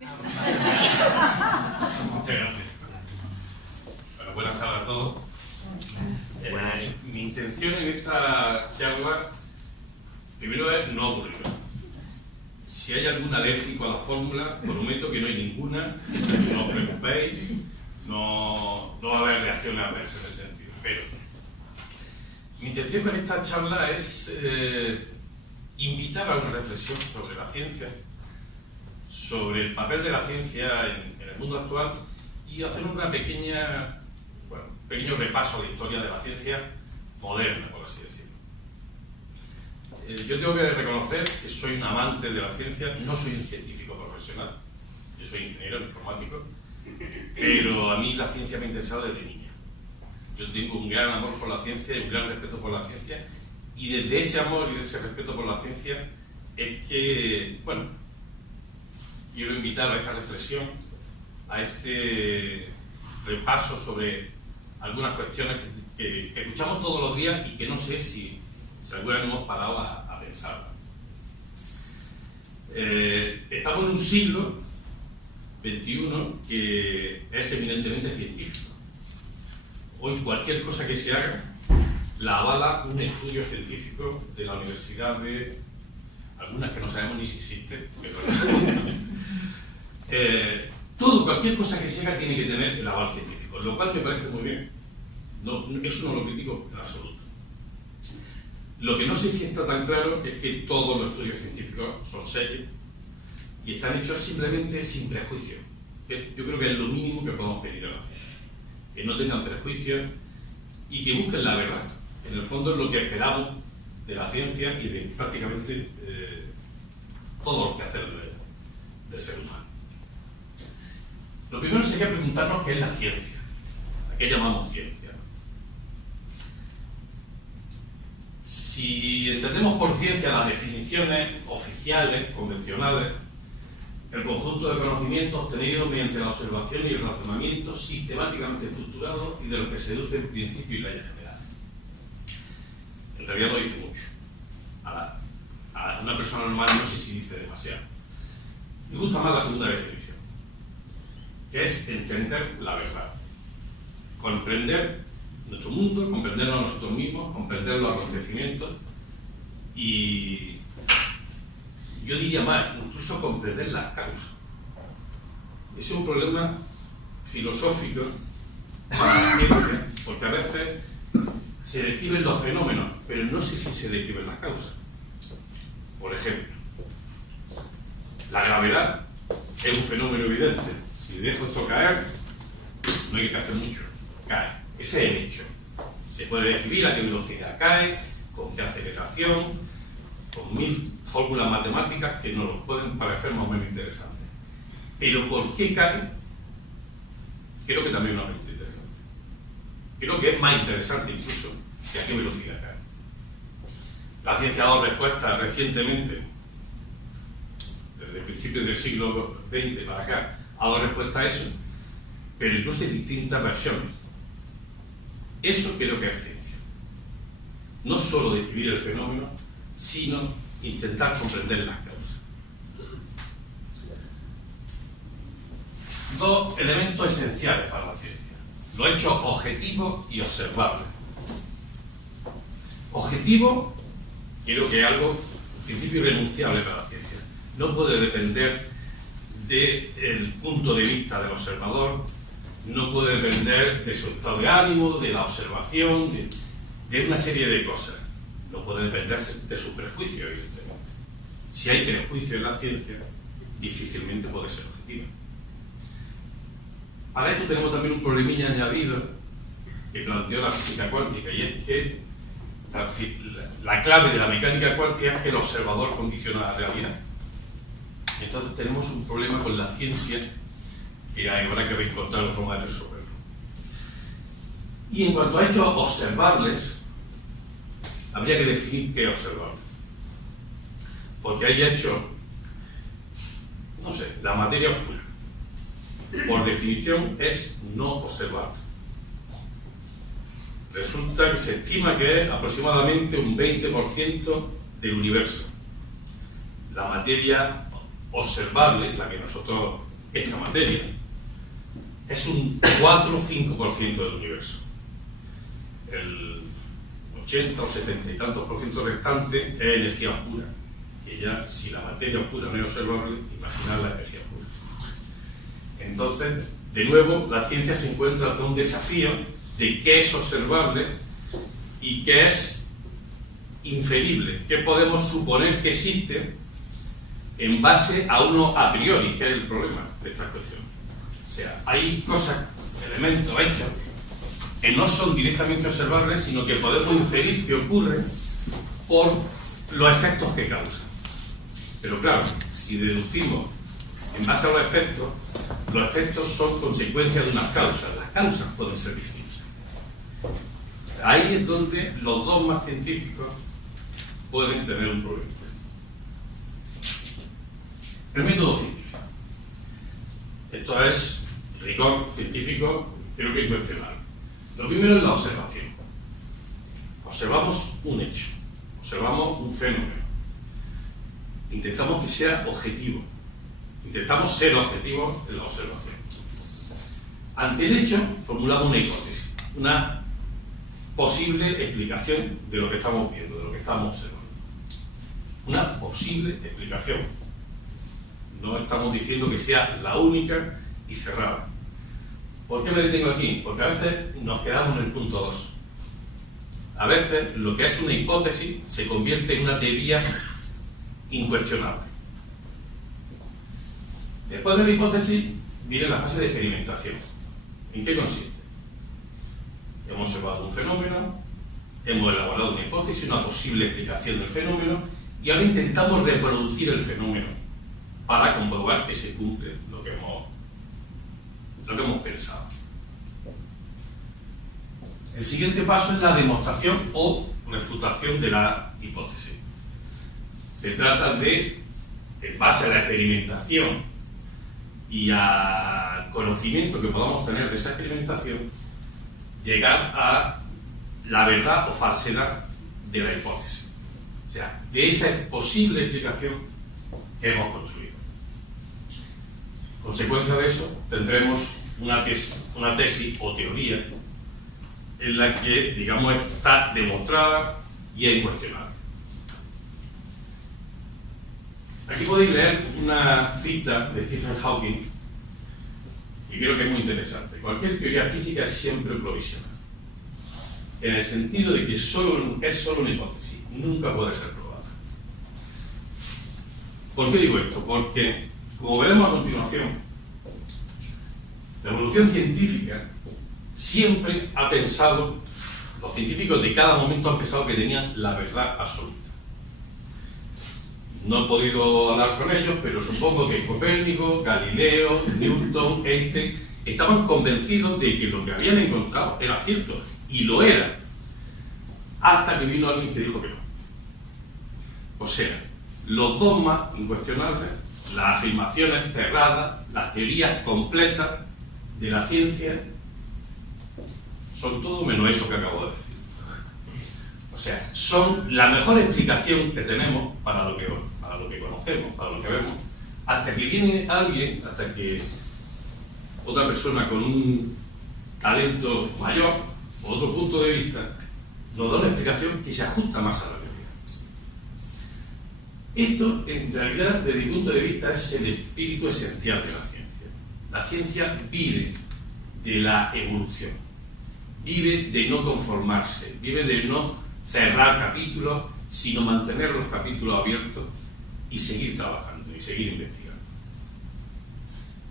Muchas gracias. Bueno, buenas tardes a todos. Mi intención en esta charla, primero es no aburrir. Si hay algún alérgico a la fórmula, prometo que no hay ninguna, no os preocupéis, no va a haber reacciones adversas en ese sentido. Pero mi intención con esta charla es invitar a una reflexión sobre la ciencia, sobre el papel de la ciencia en el mundo actual y hacer una pequeño repaso de la historia de la ciencia moderna, por así decirlo. Yo tengo que reconocer que soy un amante de la ciencia, no soy un científico profesional, yo soy ingeniero informático, pero a mí la ciencia me ha interesado desde niño. Yo tengo un gran amor por la ciencia y un gran respeto por la ciencia, y desde ese amor y de ese respeto por la ciencia es que, quiero invitar a esta reflexión, a este repaso sobre algunas cuestiones que escuchamos todos los días y que no sé si alguna vez hemos parado a pensar. Estamos en un siglo XXI que es eminentemente científico. Hoy cualquier cosa que se haga la avala un estudio científico de la universidad de algunas que no sabemos ni si existen, pero cualquier cosa que se haga tiene que tener el aval científico, lo cual me parece muy bien. Eso no lo critico en absoluto. Lo que no sé si está tan claro es que todos los estudios científicos son serios y están hechos simplemente sin prejuicio. Yo creo que es lo mínimo que podemos pedir a la ciencia. Que no tengan prejuicios y que busquen la verdad. En el fondo es lo que esperamos de la ciencia y de prácticamente todo lo que hace del ser humano. Lo primero sería preguntarnos qué es la ciencia, a qué llamamos ciencia. Si entendemos por ciencia las definiciones oficiales, convencionales, el conjunto de conocimientos obtenidos mediante la observación y el razonamiento sistemáticamente estructurado y de lo que se deducen principios y leyes generales. En realidad no dice mucho. A una persona normal no sé si dice demasiado. Me gusta más la segunda definición, que es entender la verdad. Comprender nuestro mundo, comprendernos a nosotros mismos, comprender los acontecimientos y, yo diría más, incluso comprender las causas. Ese es un problema filosófico para la ciencia, porque a veces se describen los fenómenos, pero no sé si se describen las causas. Por ejemplo, la gravedad es un fenómeno evidente. Si dejo esto caer, no hay que hacer mucho, cae. Ese es el hecho. Se puede describir a qué velocidad cae, con qué aceleración, con 1000 fórmulas matemáticas que nos pueden parecer más o menos interesantes. Pero ¿por qué cae? Creo que también es una pregunta interesante. Creo que es más interesante incluso que a qué velocidad cae. La ciencia ha dado respuesta recientemente, desde principios del siglo XX para acá, ha dado respuesta a eso, pero incluso hay distintas versiones. Eso creo que es ciencia. No solo describir el fenómeno, sino intentar comprender las causas. Dos elementos esenciales para la ciencia: los hechos objetivos y observables. Objetivo, creo que es algo, en principio, irrenunciable para la ciencia. No puede depender del punto de vista del observador, no puede depender de su estado de ánimo, de la observación, de una serie de cosas. No puede depender de su prejuicio, evidentemente. Si hay prejuicio en la ciencia, difícilmente puede ser objetiva. Para esto tenemos también un problemilla añadido que planteó la física cuántica, y es que la clave de la mecánica cuántica es que el observador condiciona la realidad. Entonces tenemos un problema con la ciencia que habrá que encontrar la forma de resolverlo. Y en cuanto a hechos observables, habría que definir qué es observable. Porque hay hechos, la materia oscura, por definición es no observable. Resulta que se estima que es aproximadamente un 20% del universo. La materia observable, la que nosotros esta materia, es un 4 o 5% del universo. El 80 o 70 y tantos por ciento restante es energía oscura, que ya si la materia oscura no es observable, imaginar la energía oscura. Entonces, de nuevo, la ciencia se encuentra ante un desafío de qué es observable y qué es inferible, qué podemos suponer que existe en base a uno a priori, que es el problema de esta cuestión. O sea, hay cosas, elementos, hechos, que no son directamente observables, sino que podemos inferir que ocurren por los efectos que causan. Pero claro, si deducimos en base a los efectos son consecuencias de unas causas. Las causas pueden ser distintas. Ahí es donde los dogmas científicos pueden tener un problema. El método científico. Esto es rigor científico, creo que incuestionable. Lo primero es la observación. Observamos un hecho, observamos un fenómeno. Intentamos que sea objetivo. Intentamos ser objetivos en la observación. Ante el hecho, formulamos una hipótesis, una posible explicación de lo que estamos viendo, de lo que estamos observando. Una posible explicación. No estamos diciendo que sea la única y cerrada. ¿Por qué me detengo aquí? Porque a veces nos quedamos en el punto 2. A veces lo que es una hipótesis se convierte en una teoría incuestionable. Después de la hipótesis viene la fase de experimentación. ¿En qué consiste? Hemos observado un fenómeno, hemos elaborado una hipótesis, una posible explicación del fenómeno, y ahora intentamos reproducir el fenómeno para comprobar que se cumple lo que hemos pensado. El siguiente paso es la demostración o refutación de la hipótesis. Se trata de, en base a la experimentación y al conocimiento que podamos tener de esa experimentación, llegar a la verdad o falsedad de la hipótesis. O sea, de esa posible explicación que hemos construido. Consecuencia de eso, tendremos una tesis o teoría en la que, digamos, está demostrada y es incuestionable. Aquí podéis leer una cita de Stephen Hawking y creo que es muy interesante. Cualquier teoría física es siempre provisional, en el sentido de que es solo una hipótesis, nunca puede ser probada. ¿Por qué digo esto? Porque, como veremos a continuación, la evolución científica siempre ha pensado, los científicos de cada momento han pensado que tenían la verdad absoluta. No he podido hablar con ellos, pero supongo que Copérnico, Galileo, Newton, Einstein estaban convencidos de que lo que habían encontrado era cierto, y lo era, hasta que vino alguien que dijo que no. O sea, los dogmas incuestionables, las afirmaciones cerradas, las teorías completas de la ciencia son todo menos eso que acabo de decir. O sea, son la mejor explicación que tenemos para lo que conocemos, para lo que vemos, hasta que viene alguien, hasta que otra persona con un talento mayor, o otro punto de vista, nos da una explicación que se ajusta más a la realidad. Esto, en realidad, desde mi punto de vista, es el espíritu esencial de la ciencia. La ciencia vive de la evolución, vive de no conformarse, vive de no cerrar capítulos, sino mantener los capítulos abiertos y seguir trabajando y seguir investigando.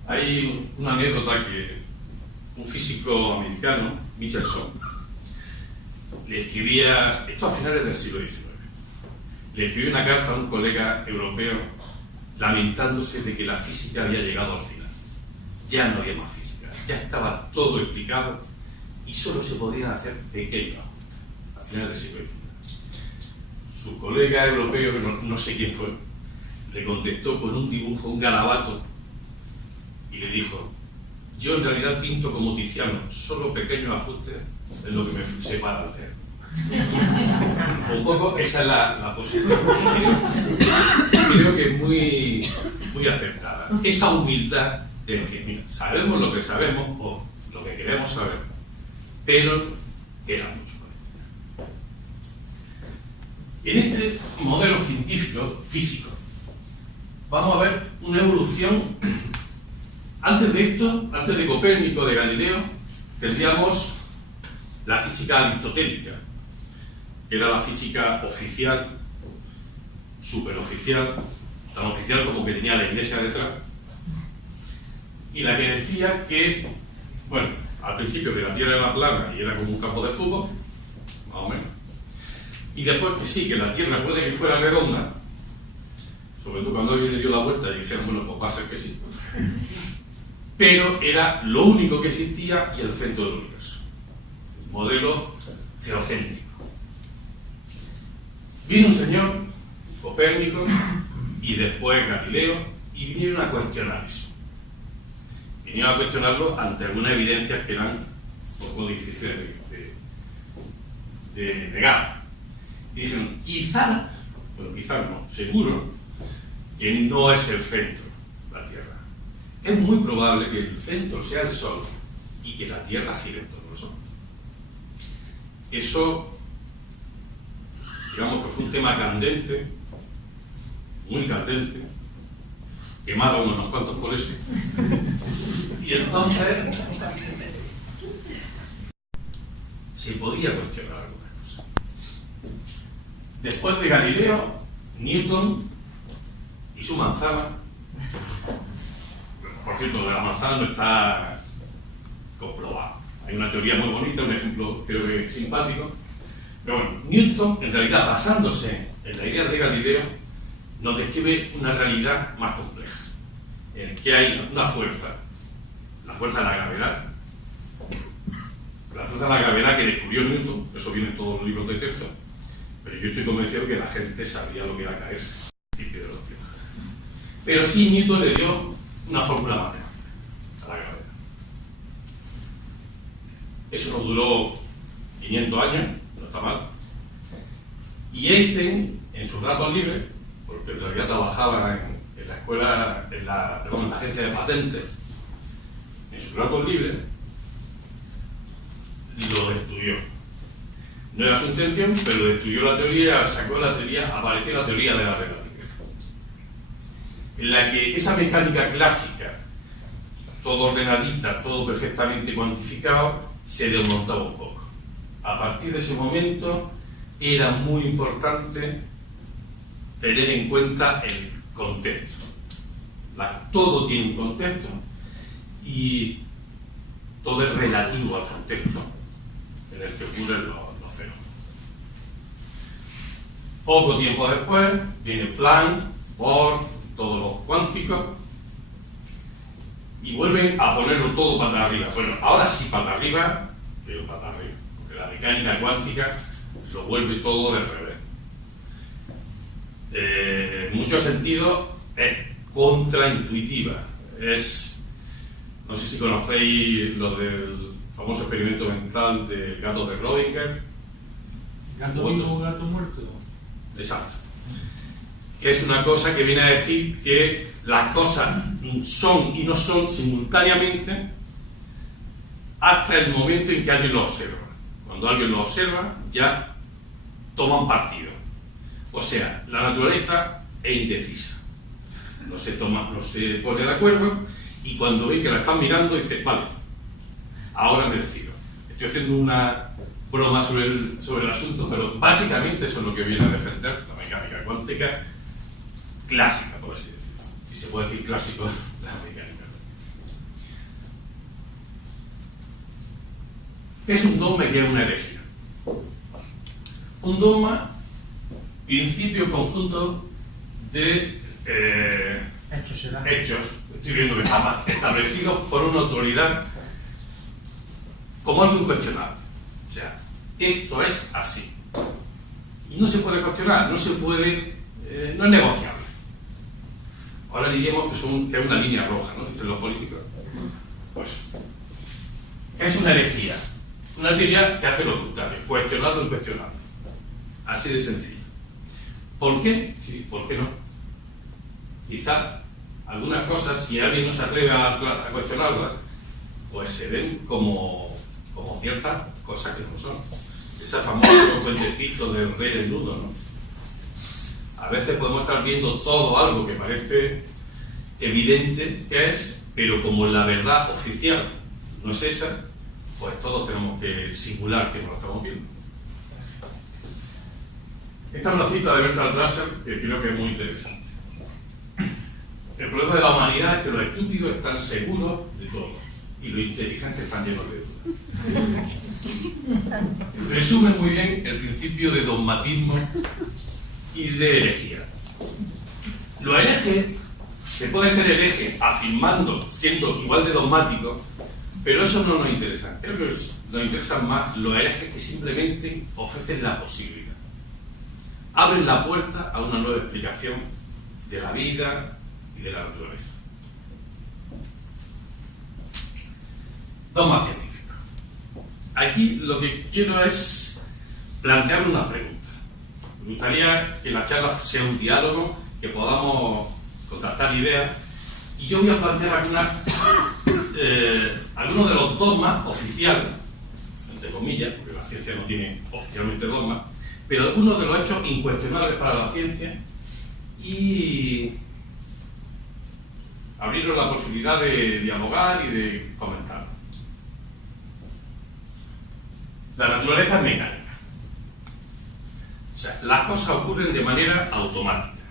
Hay una anécdota que un físico americano, Michelson, le escribía, esto a finales del siglo XIX, le escribió una carta a un colega europeo lamentándose de que la física había llegado al final. Ya no había más física, ya estaba todo explicado y solo se podían hacer pequeños ajustes a finales del siglo XIX. Su colega europeo, que no sé quién fue, le contestó con un dibujo, un garabato, y le dijo: yo en realidad pinto como Tiziano, solo pequeños ajustes es lo que me separa del tema. Un poco esa es la posición. Creo que es muy acertada. Esa humildad de decir, mira, sabemos lo que sabemos o lo que queremos saber, pero queda mucho por investigar. En este modelo científico, físico, vamos a ver una evolución. Antes de esto, antes de Copérnico, de Galileo, tendríamos la física aristotélica, que era la física oficial, superoficial, tan oficial como que tenía la Iglesia detrás, y la que decía que, bueno, al principio que la Tierra era plana y era como un campo de fútbol, más o menos, y después que sí, que la Tierra puede que fuera redonda, sobre todo cuando alguien le dio la vuelta y dijeron, bueno, pues va a ser que sí, pero era lo único que existía y el centro del universo, el modelo geocéntrico. Vino un señor, Copérnico, y después Galileo, y vinieron a cuestionar eso. Vinieron a cuestionarlo ante algunas evidencias que eran un poco difíciles de negar. Y dijeron, quizás, pero quizás no, seguro, que no es el centro, la Tierra. Es muy probable que el centro sea el Sol y que la Tierra gire en torno al Sol. Eso, digamos que fue un tema candente, muy candente, quemaron unos cuantos por eso. Y entonces se podía cuestionar algunas cosas. Después de Galileo, Newton y su manzana. Por cierto, la manzana no está comprobada. Hay una teoría muy bonita, un ejemplo creo que simpático. Pero bueno, Newton, en realidad, basándose en la idea de Galileo, nos describe una realidad más compleja, en que hay una fuerza, la fuerza de la gravedad, que descubrió Newton, eso viene en todos los libros de texto, pero yo estoy convencido que la gente sabía lo que era caerse al principio de los tiempos. Pero sí, Newton le dio una fórmula matemática a la gravedad. Eso nos duró 500 años, no está mal. Y Einstein, en sus ratos libres, porque en realidad trabajaba en la escuela, en la agencia de patentes, en sus ratos libres, lo destruyó. No era su intención, pero destruyó la teoría, sacó la teoría, apareció la teoría de la relatividad, en la que esa mecánica clásica, todo ordenadita, todo perfectamente cuantificado, se desmontaba un poco. A partir de ese momento era muy importante tener en cuenta el contexto. Todo tiene un contexto y todo es relativo al contexto en el que ocurren los fenómenos. Poco tiempo después viene Planck, Bohr, todos los cuánticos, y vuelven a ponerlo todo para arriba. Bueno, ahora sí para arriba, pero para arriba, porque la mecánica cuántica lo vuelve todo del revés. En muchos sentidos es contraintuitiva. No sé si conocéis lo del famoso experimento mental del gato de Schrödinger. ¿Gato vivo o gato muerto? Exacto. Que es una cosa que viene a decir que las cosas son y no son simultáneamente hasta el momento en que alguien lo observa. Cuando alguien lo observa, ya toman partido. O sea, la naturaleza es indecisa. No se pone de acuerdo, y cuando ve que la están mirando, dice, vale, ahora me decido. Estoy haciendo una broma sobre el asunto, pero básicamente eso es lo que viene a defender la mecánica cuántica clásica, por así decirlo. Si se puede decir clásico, la mecánica. ¿Qué es un dogma y qué es una herejía? Un dogma, principio conjunto de hechos, estoy viendo que está mal, establecidos por una autoridad como algo incuestionable. O sea, esto es así. Y no se puede cuestionar, no es negociable. Ahora diríamos que es una línea roja, ¿no? Dicen los políticos. Pues es una herejía, una teoría que hace lo contrario, cuestionar lo incuestionable. Así de sencillo. ¿Por qué? Sí, ¿por qué no? Quizás algunas cosas, si alguien no se atreve a cuestionarlas, pues se ven como ciertas cosas que no son. Ese famoso cuentecito del rey desnudo, ¿no? A veces podemos estar viendo todo algo que parece evidente que es, pero como la verdad oficial no es esa, pues todos tenemos que simular que no lo estamos viendo. Esta es una cita de Bertrand Russell que creo que es muy interesante. El problema de la humanidad es que los estúpidos están seguros de todo y los inteligentes están llenos de dudas. Resume muy bien el principio de dogmatismo y de herejía. Los herejes, se puede ser hereje afirmando, siendo igual de dogmático, pero eso no nos interesa. Creo que nos interesan más los herejes que simplemente ofrecen la posibilidad. Abren la puerta a una nueva explicación de la vida y de la naturaleza. Dogma científico. Aquí lo que quiero es plantear una pregunta. Me gustaría que la charla sea un diálogo, que podamos contrastar ideas, y yo voy a plantear algunos de los dogmas oficiales, entre comillas, porque la ciencia no tiene oficialmente dogmas, pero algunos de los hechos incuestionables para la ciencia y abriros la posibilidad de dialogar y de comentar. La naturaleza es mecánica. O sea, las cosas ocurren de manera automática,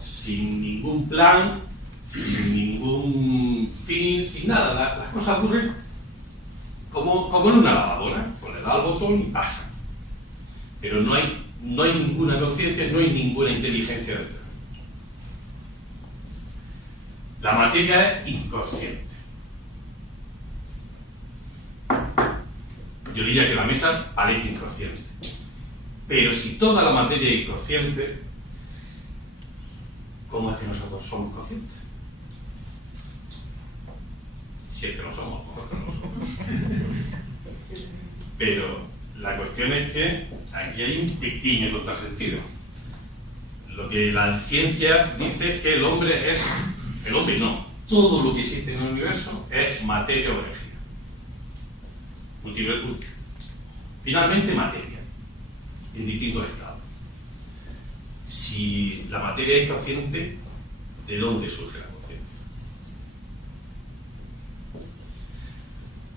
sin ningún plan, sin ningún fin, sin nada. Las cosas ocurren como en una lavadora, pues le da al botón y pasa. Pero no hay ninguna conciencia, no hay ninguna inteligencia detrás. La materia es inconsciente. Yo diría que la mesa parece inconsciente. Pero si toda la materia es inconsciente, ¿cómo es que nosotros somos conscientes? Si es que no somos, mejor que no somos. Pero la cuestión es que aquí hay un pequeño contrasentido. Lo que la ciencia dice es que el hombre no, todo lo que existe en el universo es materia o energía. Finalmente materia, en distintos estados. Si la materia es inconsciente, ¿de dónde surge la conciencia?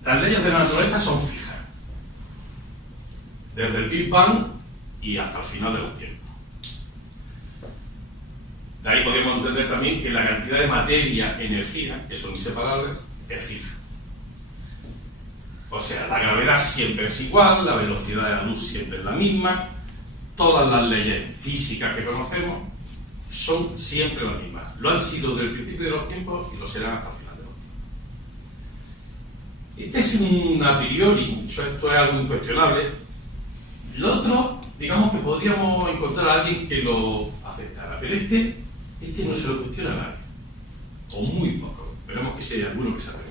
Las leyes de la naturaleza son fijas, desde el Big Bang y hasta el final de los tiempos. De ahí podemos entender también que la cantidad de materia, energía, que son inseparables, es fija. O sea, la gravedad siempre es igual, la velocidad de la luz siempre es la misma, todas las leyes físicas que conocemos son siempre las mismas. Lo han sido desde el principio de los tiempos y lo serán hasta el final de los tiempos. Este es un a priori, esto es algo incuestionable. Lo otro, digamos que podríamos encontrar a alguien que lo aceptara, pero este no se lo cuestiona a nadie, o muy poco. Veremos que si hay alguno que se atreve.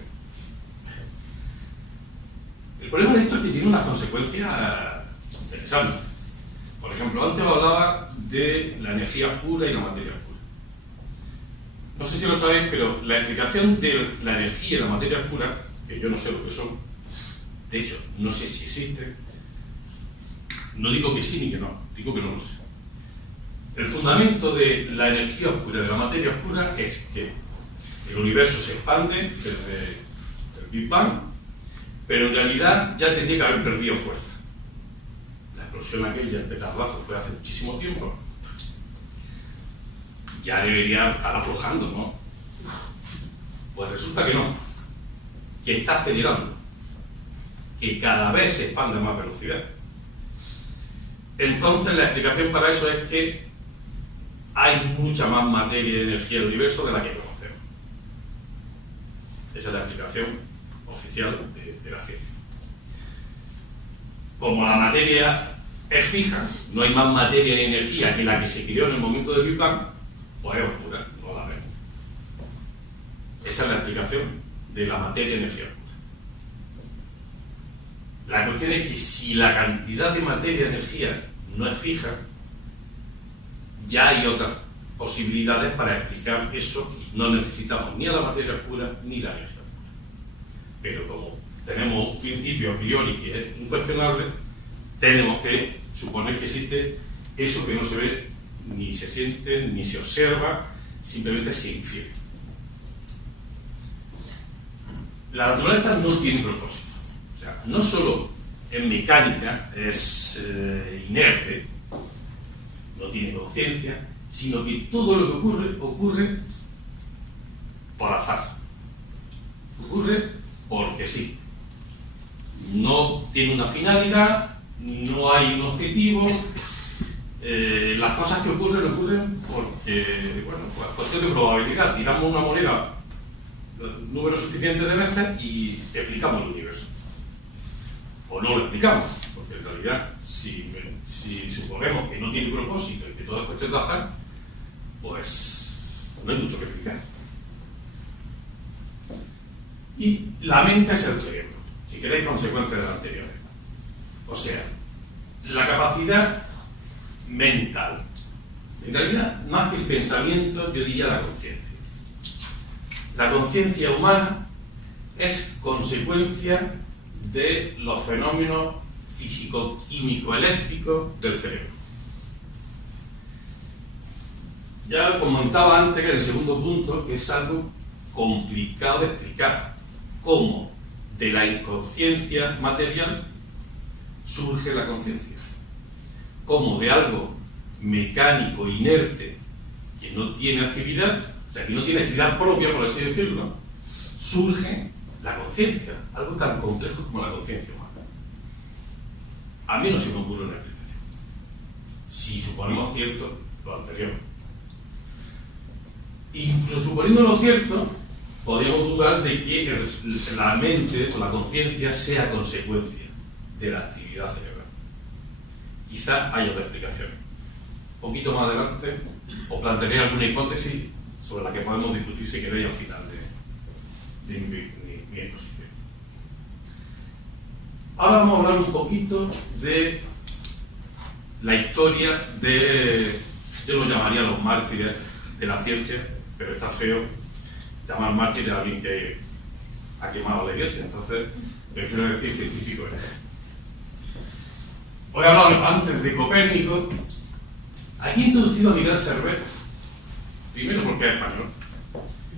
El problema de esto es que tiene unas consecuencias interesantes. Por ejemplo, antes hablaba de la energía pura y la materia pura. No sé si lo sabéis, pero la explicación de la energía y la materia pura, que yo no sé lo que son, de hecho, no sé si existe, no digo que sí ni que no, digo que no lo sé. El fundamento de la energía oscura, de la materia oscura, es que el universo se expande desde el Big Bang, pero en realidad ya tendría que haber perdido fuerza. La explosión aquella, el petardazo, fue hace muchísimo tiempo. Ya debería estar aflojando, ¿no? Pues resulta que no, que está acelerando, que cada vez se expande a más velocidad. Entonces la explicación para eso es que hay mucha más materia y energía del universo de la que conocemos. Esa es la explicación oficial de la ciencia. Como la materia es fija, no hay más materia y energía que la que se creó en el momento del Big Bang, pues es oscura, no la vemos. Esa es la explicación de la materia y energía oscura. La cuestión es que si la cantidad de materia y energía no es fija, ya hay otras posibilidades para explicar eso. No necesitamos ni a la materia oscura ni la energía oscura. Pero como tenemos un principio a priori que es incuestionable, tenemos que suponer que existe eso que no se ve, ni se siente, ni se observa, simplemente se infiere. La naturaleza no tiene propósito. O sea, no solo en mecánica es inerte, no tiene conciencia, sino que todo lo que ocurre por azar. Ocurre porque sí. No tiene una finalidad, no hay un objetivo. Las cosas que ocurren porque, bueno, pues cuestión de probabilidad. Tiramos una moneda número suficiente de veces y explicamos el universo. O no lo explicamos, porque en realidad, si suponemos que no tiene propósito y que todo es cuestión de azar, pues no hay mucho que explicar. Y la mente es el cerebro, si queréis, consecuencia de la anterior. O sea, la capacidad mental. En realidad, más que el pensamiento, yo diría la conciencia. La conciencia humana es consecuencia de los fenómenos físico-químico-eléctricos del cerebro. Ya comentaba antes que en el segundo punto que es algo complicado de explicar, cómo de la inconsciencia material surge la conciencia, cómo de algo mecánico, inerte, que no tiene actividad, o sea, que no tiene actividad propia, por así decirlo, surge la conciencia, algo tan complejo como la conciencia humana. A mí no se me ocurre una explicación, si suponemos cierto lo anterior. Incluso suponiendo lo cierto, podríamos dudar de que la mente o la conciencia sea consecuencia de la actividad cerebral. Quizá haya otra explicación. Un poquito más adelante os plantearé alguna hipótesis sobre la que podemos discutir, si queréis, al final de mi exposición. Ahora vamos a hablar un poquito de la historia de, yo lo llamaría los mártires de la ciencia, pero está feo llamar mártir a alguien que ha quemado la iglesia, entonces prefiero decir científico. Voy a hablar antes de Copérnico. Aquí he introducido a Miguel Servet, primero porque es español,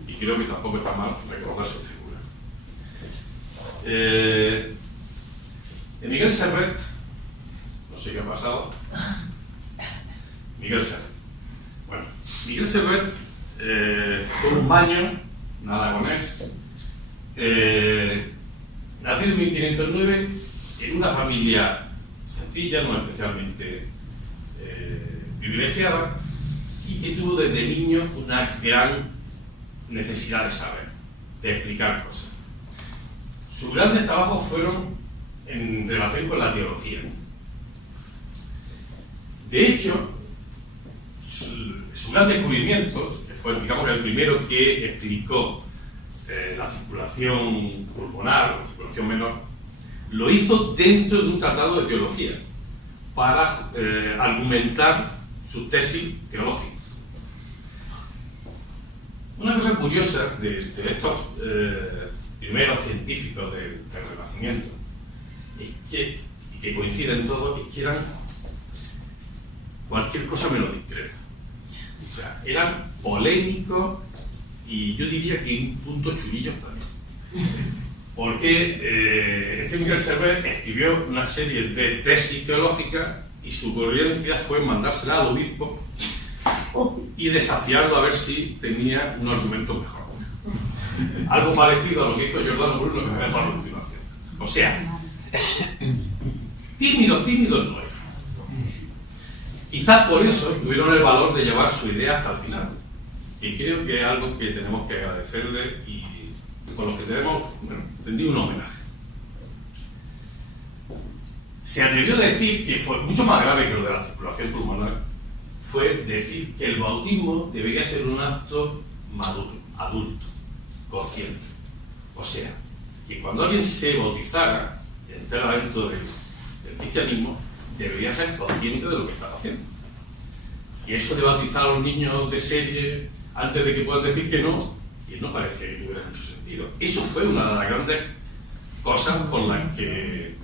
y creo que tampoco está mal recordar su figura. De Miguel Servet, no sé qué ha pasado. Miguel Servet. Bueno, Miguel Servet fue un maño, un aragonés, nacido en 1509 en una familia sencilla, no especialmente privilegiada, y que tuvo desde niño una gran necesidad de saber, de explicar cosas. Sus grandes trabajos fueron en relación con la teología. De hecho, su gran descubrimiento, que fue, digamos, el primero que explicó la circulación pulmonar o circulación menor, lo hizo dentro de un tratado de teología para argumentar su tesis teológica. Una cosa curiosa de estos primeros científicos del Renacimiento es que, y que coinciden todos, es que eran cualquier cosa menos discreta. O sea, eran polémicos y yo diría que un punto chulillos también. Porque este Miguel Servet escribió una serie de tesis teológicas y su ocurrencia fue mandársela al obispo y desafiarlo a ver si tenía un argumento mejor. Algo parecido a lo que hizo Giordano Bruno, que veremos a continuación. O sea, tímido no es. Quizás por eso tuvieron el valor de llevar su idea hasta el final. Y creo que es algo que tenemos que agradecerle y con lo que tenemos, bueno, rendí un homenaje. Se atrevió a decir que fue mucho más grave que lo de la circulación pulmonar, fue decir que el bautismo debería ser un acto maduro, adulto, consciente. O sea, que cuando alguien se bautizara y entrara dentro del cristianismo, debería ser consciente de lo que estaba haciendo. que eso de bautizar a los niños de serie antes de que puedan decir que no, y no parecía que tuviera mucho sentido. Eso fue una de las grandes cosas por las que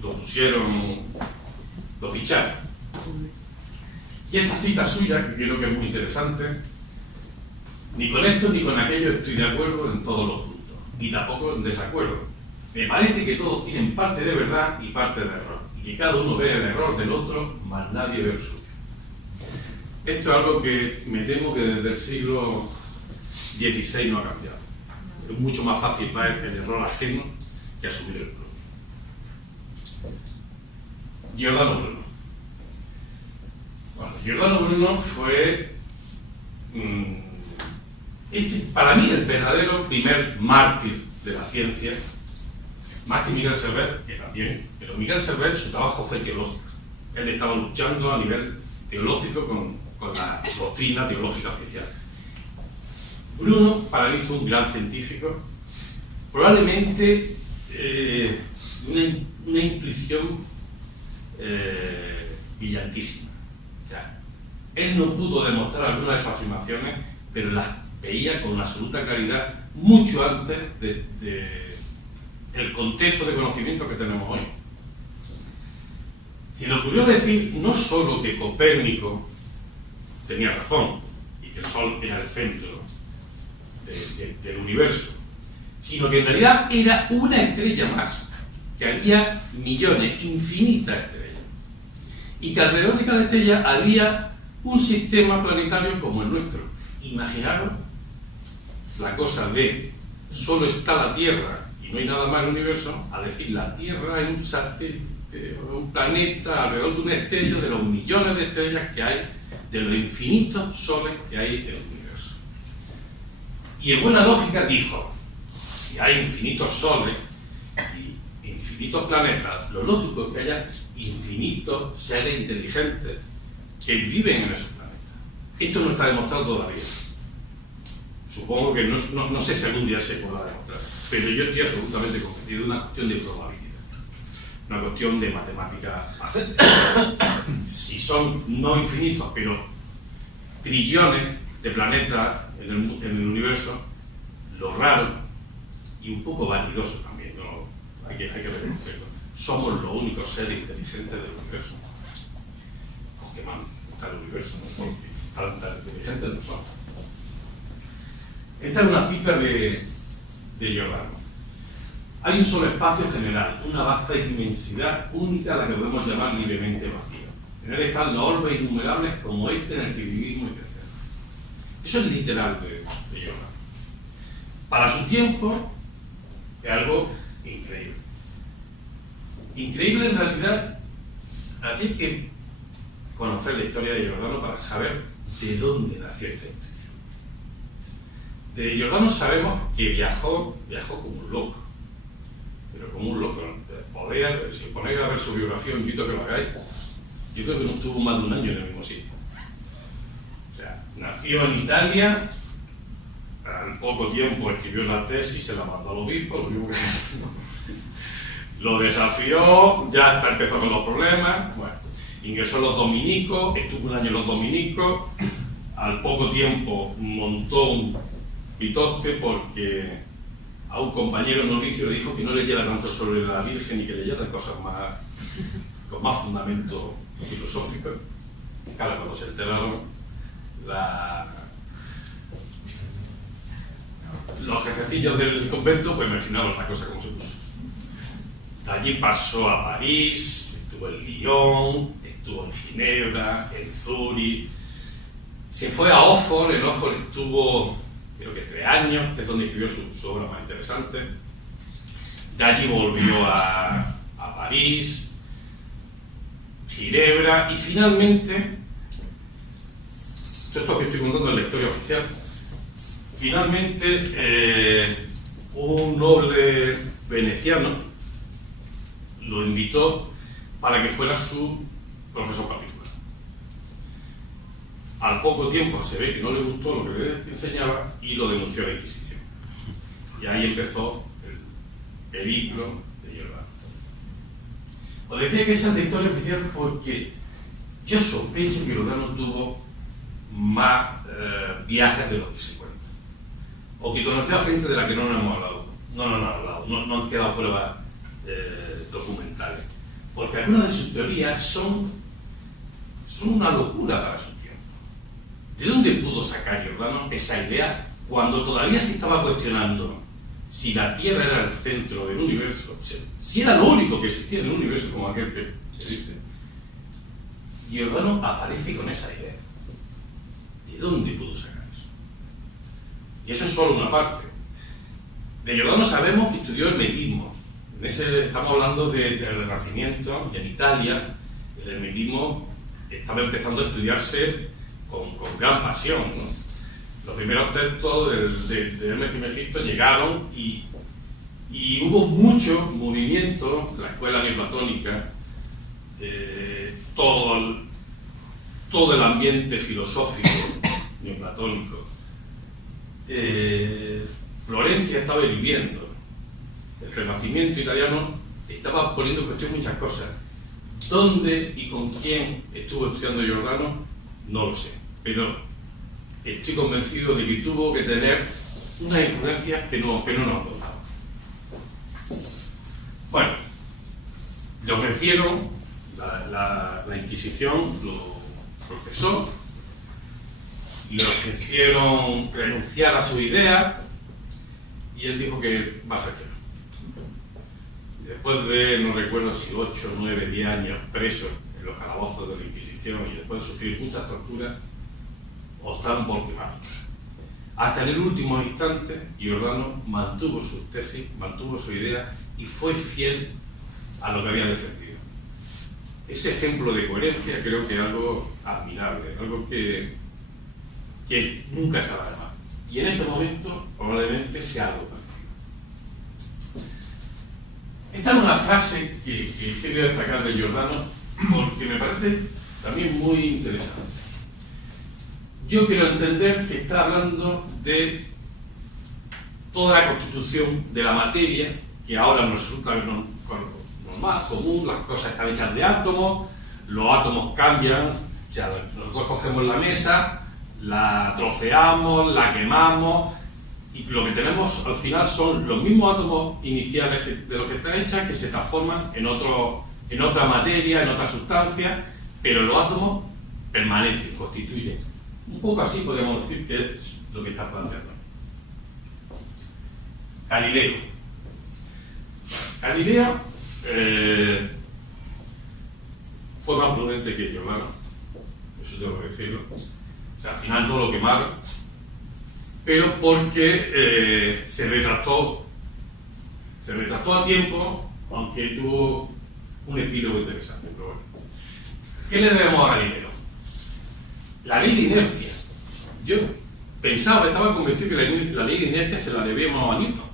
lo pusieron, lo ficharon. Y esta cita suya, que creo que es muy interesante: ni con esto ni con aquello estoy de acuerdo en todos los puntos, ni tampoco en desacuerdo. Me parece que todos tienen parte de verdad y parte de error, y que cada uno ve el error del otro, más nadie ve el suyo. Esto es algo que me temo que desde el siglo XVI no ha cambiado. Es mucho más fácil ver el error ajeno que asumir el propio. Giordano Bruno. Bueno, Giordano Bruno fue, para mí, el verdadero primer mártir de la ciencia, más que Miguel Servet, que también, pero Miguel Servet, su trabajo fue teológico. Él estaba luchando a nivel teológico con la doctrina teológica oficial. Bruno, para mí, fue un gran científico, probablemente una intuición brillantísima. O sea, él no pudo demostrar algunas de sus afirmaciones, pero las veía con absoluta claridad mucho antes del contexto de conocimiento que tenemos hoy. Se le ocurrió decir no solo que Copérnico tenía razón y que el Sol era el centro del universo, sino que en realidad era una estrella más, que había millones, infinitas estrellas, y que alrededor de cada estrella había un sistema planetario como el nuestro. Imaginaros la cosa de solo está la Tierra y no hay nada más en el universo, a decir la Tierra es un satélite, un planeta alrededor de una estrella, de los millones de estrellas que hay, de los infinitos soles que hay en el universo. Y en buena lógica dijo: si hay infinitos soles y infinitos planetas, lo lógico es que haya infinitos seres inteligentes que viven en esos planetas. Esto no está demostrado todavía. Supongo que no sé si algún día se podrá demostrar, pero yo estoy absolutamente convencido de una cuestión de probabilidad, una cuestión de matemática básica. Si son no infinitos, pero trillones de planetas en el universo, lo raro y un poco vanidoso también, ¿no? hay que reconocerlo, somos los únicos seres inteligentes del universo. Los que más está el universo, ¿no? Porque tan inteligentes no somos. Esta es una cita de Giordano. Hay un solo espacio general, una vasta inmensidad única a la que podemos llamar libremente vacío. En él están los orbes innumerables como este en el que vivimos y crecemos. Eso es literal de Giordano. Para su tiempo es algo increíble. Increíble en realidad, aquí hay que conocer la historia de Giordano para saber de dónde nació esta intuición. De Giordano sabemos que viajó como un loco, pero como un loco. Si ponéis a ver su biografía, os invito a que lo hagáis. Yo creo que no estuvo más de un año en el mismo sitio. O sea, nació en Italia, al poco tiempo escribió la tesis, se la mandó al obispo, lo desafió, ya hasta empezó con los problemas. Bueno, ingresó en los dominicos, estuvo un año en los dominicos, al poco tiempo montó un pitoste porque a un compañero novicio le dijo que no leyera tanto sobre la Virgen y que leyera cosas con más fundamento filosófico. Claro, cuando se enteraron, los jefecillos del convento, pues imaginaron la cosa como se puso. De allí pasó a París, estuvo en Lyon, estuvo en Ginebra, en Zúrich, se fue a Oxford. En Oxford estuvo, creo que 3 años, que es donde escribió su obra más interesante. De allí volvió a París, Ginebra, y finalmente, esto que estoy contando es la historia oficial, finalmente un noble veneciano lo invitó para que fuera su profesor particular. Al poco tiempo se ve que no le gustó lo que le enseñaba y lo denunció a la Inquisición. Y ahí empezó el periplo de Giordano. Os decía que esa es la historia oficial porque Yo sospecho que Giordano tuvo más viajes de los que se cuentan, o que conoció a gente de la que no nos hemos hablado, no han quedado pruebas documentales, porque algunas de sus teorías son una locura para su tiempo. ¿De dónde pudo sacar Giordano esa idea cuando todavía se estaba cuestionando si la Tierra era el centro del universo, si era lo único que existía en el universo, como aquel que dice? Giordano aparece con esa idea. ¿De dónde pudo sacar eso? Y eso es solo una parte. De Giordano sabemos que estudió hermetismo. Estamos hablando del Renacimiento, y en Italia el hermetismo estaba empezando a estudiarse con gran pasión, ¿no? Los primeros textos de Hermes Trismegisto llegaron y hubo mucho movimiento, la escuela neoplatónica, todo el ambiente filosófico neoplatónico. Florencia estaba viviendo, el Renacimiento italiano estaba poniendo en cuestión muchas cosas. ¿Dónde y con quién estuvo estudiando Giordano? No lo sé, pero estoy convencido de que tuvo que tener una influencia que no nos contaba. Bueno, le ofrecieron, la Inquisición lo procesó, le ofrecieron renunciar a su idea y él dijo que va a ser que no. Después de, no recuerdo si 8, 9, 10 años preso en los calabozos de la Inquisición y después de sufrir muchas torturas, optaron por quemarlo. Hasta en el último instante, Giordano mantuvo sus tesis, mantuvo su idea y fue fiel a lo que había defendido. Ese ejemplo de coherencia creo que es algo admirable, algo que nunca estará de más. Y en este momento probablemente sea algo parecido. Esta es una frase que quería destacar de Giordano porque me parece también muy interesante. Yo quiero entender que está hablando de toda la constitución de la materia, que ahora nos resulta normal, común, las cosas están hechas de átomos, los átomos cambian, o sea, nosotros cogemos la mesa, la troceamos, la quemamos, y lo que tenemos al final son los mismos átomos iniciales de lo que está hecha, que se transforman en otra materia, en otra sustancia, pero los átomos permanecen, constituyen. Un poco así podríamos decir que es lo que está planteando. Galileo. Galileo fue más prudente que Giordano, eso tengo que decirlo. O sea, al final no lo quemaron, pero porque se retractó a tiempo, aunque tuvo un epílogo interesante. Pero bueno, ¿qué le debemos a Galileo? La ley de inercia. Yo estaba convencido que la ley de inercia se la debíamos a Newton.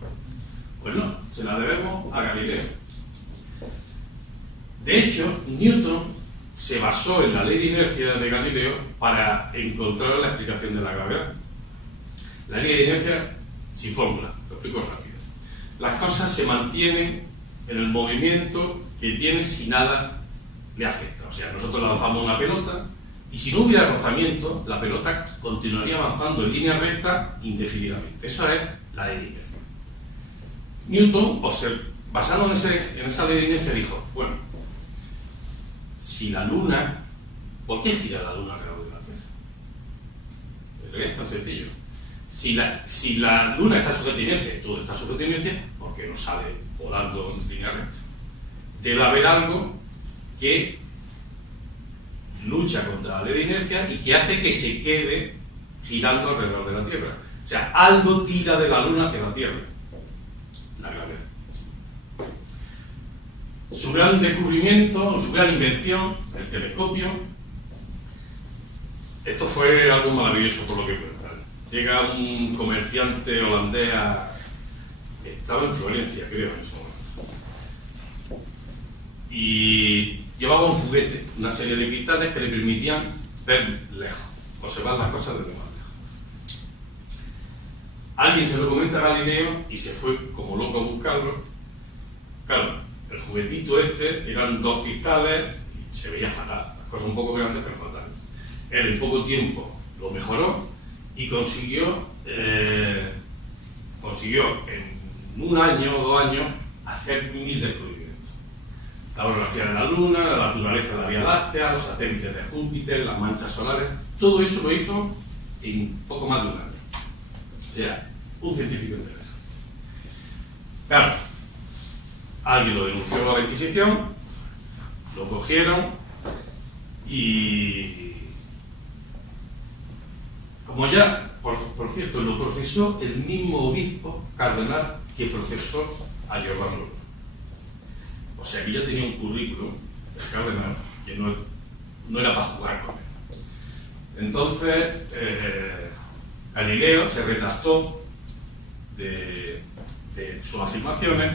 Pues no, se la debemos a Galileo. De hecho, Newton se basó en la ley de inercia de Galileo para encontrar la explicación de la gravedad. La ley de inercia sin fórmula, lo explico rápido. Las cosas se mantienen en el movimiento que tienen si nada le afecta. O sea, nosotros lanzamos una pelota y si no hubiera rozamiento, la pelota continuaría avanzando en línea recta indefinidamente. Esa es la ley de inercia. Newton, basado en esa ley de inercia, dijo, bueno, si la Luna, ¿por qué gira la Luna alrededor de la Tierra? Es tan sencillo. Si la Luna está sujeta a inercia y todo está sujeto a inercia, ¿por qué no sale volando en línea recta? Debe haber algo que lucha contra la ley de inercia y que hace que se quede girando alrededor de la Tierra. O sea, algo tira de la Luna hacia la Tierra. La gravedad. Su gran descubrimiento, su gran invención, el telescopio, esto fue algo maravilloso por lo que cuentan. Llega un comerciante holandés, estaba en Florencia, creo, en ese momento, y llevaba un juguete, una serie de cristales que le permitían ver lejos, observar las cosas desde más lejos. Alguien se lo comenta a Galileo y se fue como loco a buscarlo. Claro, el juguetito eran 2 cristales y se veía fatal. cosa un poco grande, pero fatal. Él en poco tiempo lo mejoró y consiguió en un año o 2 años hacer 1000 descubrimientos. La orografía de la Luna, la naturaleza de la Vía Láctea, los satélites de Júpiter, las manchas solares, todo eso lo hizo en poco más de un año. O sea, un científico interesante. Claro, alguien lo denunció a la Inquisición, lo cogieron y, como ya, por cierto, lo procesó el mismo obispo cardenal que procesó a Giordano Bruno. O sea que ya tenía un currículum el cardenal que no era para jugar con él. Entonces, Galileo se retractó de sus afirmaciones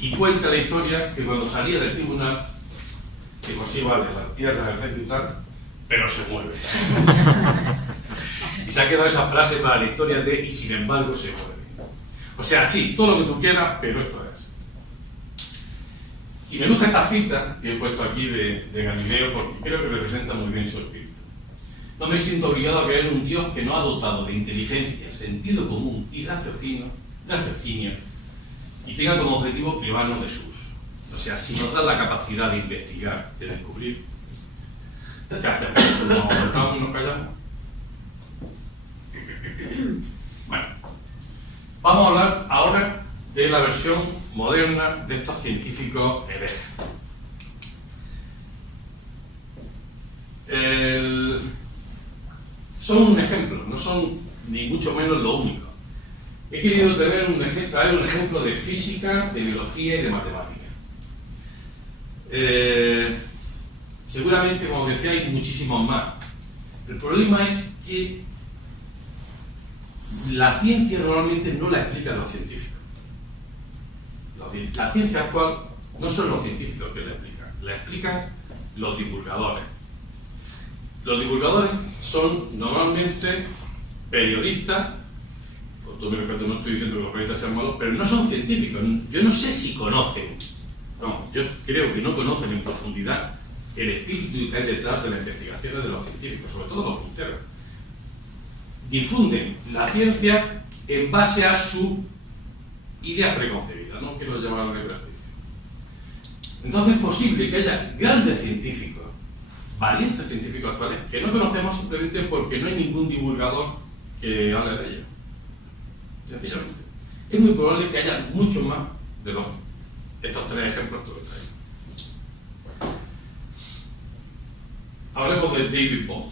y cuenta la historia que cuando salía del tribunal, que pues iba de la tierra al centro y tal, pero se mueve. Y se ha quedado esa frase para la historia de y sin embargo se mueve. O sea, sí, todo lo que tú quieras, pero esto es. Y me gusta esta cita que he puesto aquí de Galileo porque creo que representa muy bien su espíritu. No me siento obligado a creer en un Dios que no ha dotado de inteligencia, sentido común y raciocinio y tenga como objetivo privarnos de su uso. O sea, si nos da la capacidad de investigar, de descubrir, ¿qué hacemos? ¿Nos aguantamos y nos callamos? Bueno, vamos a hablar ahora de la versión moderna de estos científicos herejes. Son un ejemplo, no son ni mucho menos lo único. He querido traer un ejemplo de física, de biología y de matemática. Seguramente, como decía, hay muchísimos más. El problema es que la ciencia normalmente no la explican los científicos. La ciencia actual no son los científicos que la explican los divulgadores. Los divulgadores son normalmente periodistas, con todo mi respeto no estoy diciendo que los periodistas sean malos, pero no son científicos. Yo no sé si conocen, yo creo que no conocen en profundidad el espíritu que hay detrás de las investigaciones de los científicos, sobre todo los punteros. Difunden la ciencia en base a su idea preconcebida, no quiero llamarlo de prejuicio. Entonces es posible que haya grandes científicos, valientes científicos actuales, que no conocemos simplemente porque no hay ningún divulgador que hable de ellos. Sencillamente. Es muy probable que haya muchos más de estos 3 ejemplos que os traigo. Hablemos de David Bohm.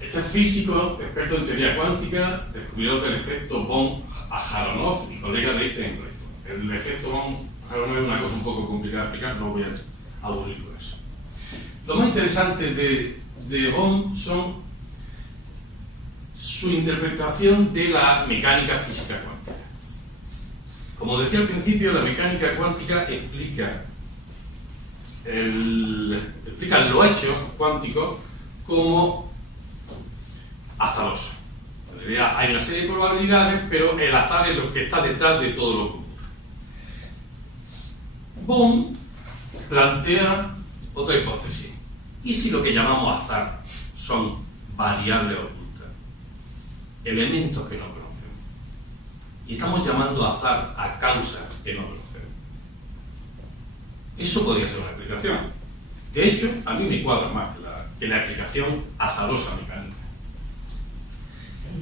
Este es físico, experto en teoría cuántica, descubridor del efecto Bohm-Aharonov y colega de Einstein. El efecto Bohm-Aharonov es una cosa un poco complicada de explicar, no voy a aburrir con eso. Lo más interesante de Bohm son su interpretación de la mecánica física cuántica. Como decía al principio, la mecánica cuántica explica lo hecho cuántico como azaroso. En realidad hay una serie de probabilidades, pero el azar es lo que está detrás de todo lo que ocurre. Bohm plantea otra hipótesis. ¿Y si lo que llamamos azar son variables ocultas? Elementos que no conocemos. Y estamos llamando azar a causas que no conocemos. Eso podría ser una explicación. De hecho, a mí me cuadra más que la explicación azarosa mecánica.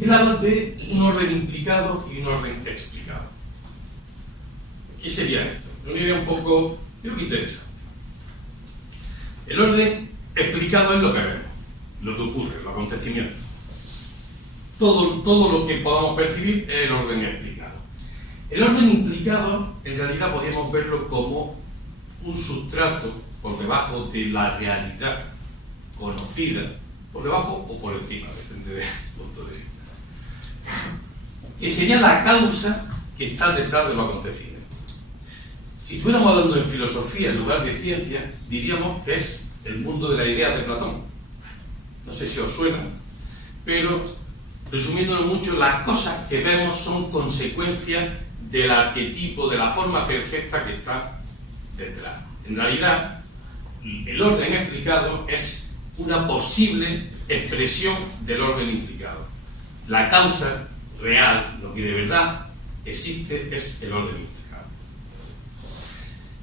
Él habla de un orden implicado y un orden explicado. ¿Qué sería esto? Una idea un poco, creo que interesante. El orden explicado es lo que vemos, lo que ocurre, los acontecimientos. Todo lo que podamos percibir es el orden explicado. El orden implicado, en realidad, podríamos verlo como un sustrato por debajo de la realidad conocida, por debajo o por encima, depende del punto de vista, que sería la causa que está detrás de los acontecimientos. Si estuviéramos hablando de filosofía en lugar de ciencia, diríamos que es el mundo de la idea de Platón. No sé si os suena, pero resumiéndolo mucho, las cosas que vemos son consecuencias del arquetipo, de la forma perfecta que está detrás. En realidad, el orden explicado es una posible expresión del orden implicado. La causa real, lo que de verdad existe, es el orden implicado.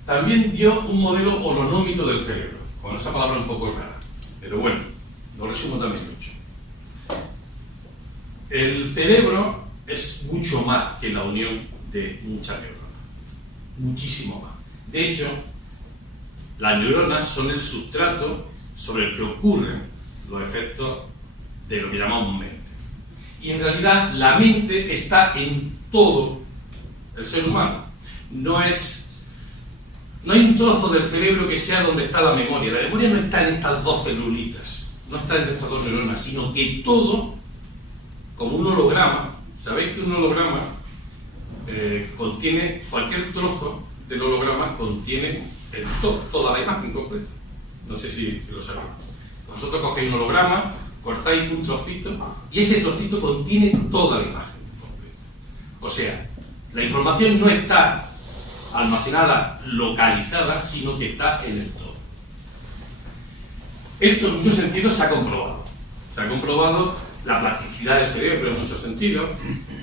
También dio un modelo holonómico del cerebro, con esa palabra un poco rara, pero bueno, lo resumo también mucho. El cerebro es mucho más que la unión de muchas neuronas, muchísimo más. De hecho, las neuronas son el sustrato sobre el que ocurren los efectos de lo que llamamos mente. Y en realidad la mente está en todo el ser humano. No hay un trozo del cerebro que sea donde está la memoria. La memoria no está en estas dos celulitas, no está en estas dos neuronas, sino que todo, como un holograma. Sabéis que un holograma contiene, cualquier trozo del holograma contiene toda la imagen completa. No sé si lo sabéis. Vosotros cogéis un holograma, cortáis un trocito y ese trocito contiene toda la imagen completa. O sea, la información no está almacenada, localizada, sino que está en el todo. Esto en muchos sentidos se ha comprobado. Se ha comprobado la plasticidad del cerebro en muchos sentidos.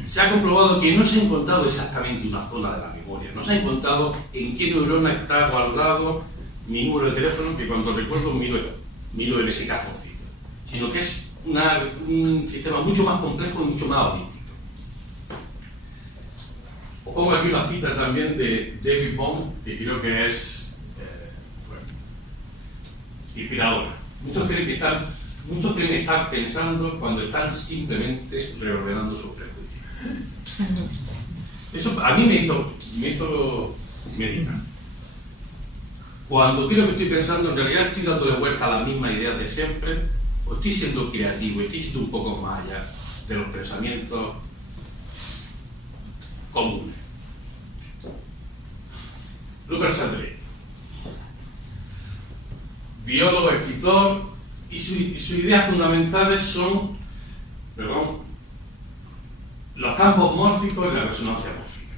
Se ha comprobado que no se ha encontrado exactamente una zona de la memoria. No se ha encontrado en qué neurona está guardado mi número de teléfono, que cuando recuerdo miro en ese cajoncito. Sino que es un sistema mucho más complejo y mucho más holístico. Os pongo aquí una cita también de David Bohm, que creo que es inspiradora. Muchos creen estar pensando cuando están simplemente reordenando sus prejuicios. Eso a mí me hizo meditar. Cuando creo que estoy pensando, en realidad estoy dando de vuelta a las mismas ideas de siempre, o estoy siendo creativo, estoy yendo un poco más allá de los pensamientos comunes. Rupert Sheldrake, biólogo, escritor, y sus ideas fundamentales son, los campos mórficos y la resonancia mórfica.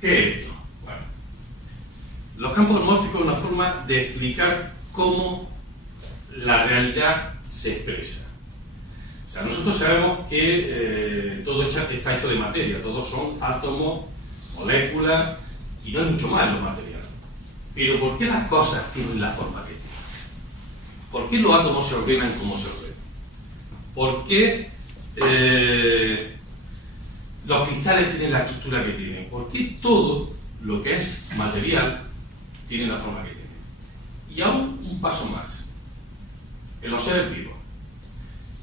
¿Qué es esto? Bueno, los campos mórficos es una forma de explicar cómo la realidad se expresa. O sea, nosotros sabemos que todo está hecho de materia, todos son átomos, moléculas, y no hay mucho más en los materiales. Pero ¿por qué las cosas tienen la forma que tienen? ¿Por qué los átomos se ordenan como se ordenan? ¿Por qué los cristales tienen la estructura que tienen? ¿Por qué todo lo que es material tiene la forma que tiene? Y aún un paso más. En los seres vivos,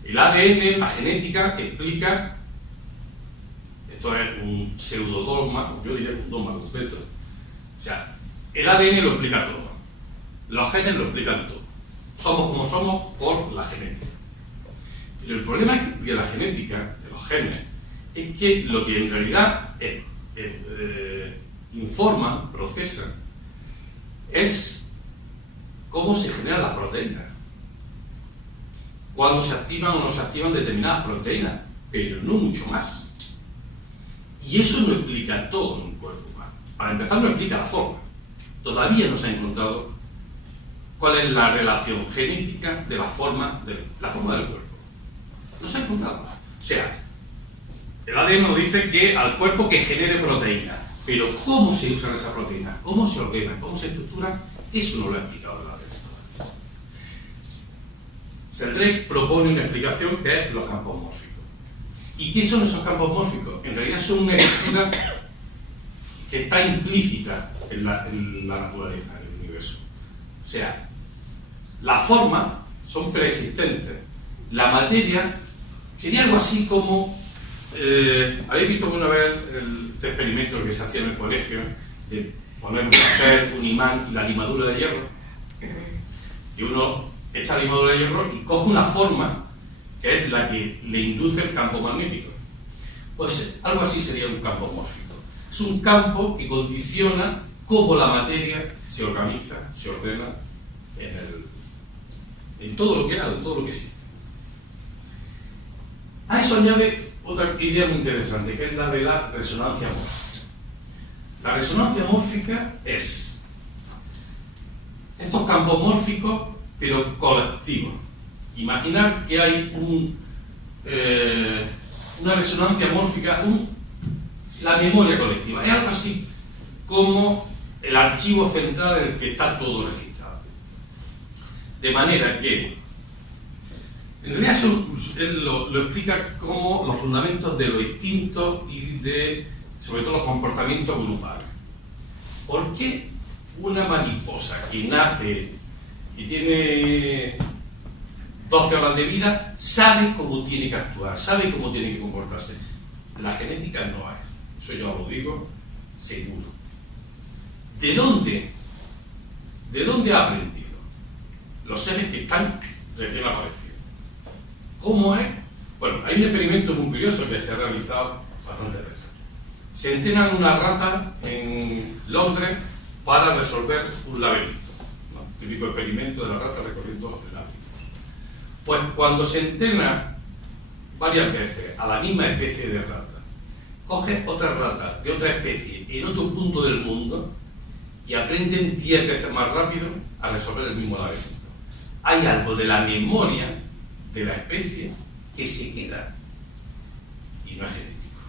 el ADN, la genética, explica, esto es un pseudodogma, yo diría un dogma completo. O sea, el ADN lo explica todo, los genes lo explican todo. Somos como somos por la genética. Pero el problema de la genética, de los genes, es que lo que en realidad informan, procesan, es cómo se generan las proteínas. Cuando se activan o no se activan determinadas proteínas, pero no mucho más. Y eso no explica todo en un cuerpo humano. Para empezar, no explica la forma. Todavía no se ha encontrado cuál es la relación genética de la forma del cuerpo. No se ha encontrado. O sea, el ADN nos dice que al cuerpo que genere proteínas, pero cómo se usan esas proteínas, cómo se ordenan, cómo se estructuran, eso no lo ha explicado el ADN. Sheldrake propone una explicación que es los campos mórficos. ¿Y qué son esos campos mórficos? En realidad son una estructura que está implícita en la naturaleza, en el universo. O sea, las formas son preexistentes. La materia sería algo así como... ¿habéis visto alguna vez este experimento que se hacía en el colegio de poner un papel, un imán y la limadura de hierro? Y uno echa la limadura de hierro y coge una forma que es la que le induce el campo magnético. Pues algo así sería un campo mórfico. Es un campo que condiciona cómo la materia se organiza, se ordena en todo lo que era, en todo lo que existe. A eso añade otra idea muy interesante, que es la de la resonancia mórfica. La resonancia mórfica es estos campos mórficos, pero colectivos. Imaginar que hay una resonancia mórfica, la memoria colectiva. Es algo así como el archivo central en el que está todo registrado. De manera que, en realidad él lo explica como los fundamentos de los instintos y sobre todo los comportamientos grupales. ¿Por qué una mariposa que nace y tiene 12 horas de vida sabe cómo tiene que actuar, sabe cómo tiene que comportarse? La genética no hay. Eso yo lo digo seguro. ¿De dónde ha aprendido? Los seres que están recién aparecidos. ¿Cómo es? Bueno, hay un experimento muy curioso que se ha realizado bastante veces. Se entrenan una rata en Londres para resolver un laberinto. ¿No? Típico experimento de la rata recorriendo el laberinto. Pues cuando se entrena varias veces a la misma especie de rata, coge otra rata de otra especie en otro punto del mundo y aprenden 10 veces más rápido a resolver el mismo laberinto. Hay algo de la memoria de la especie que se queda y no es genético.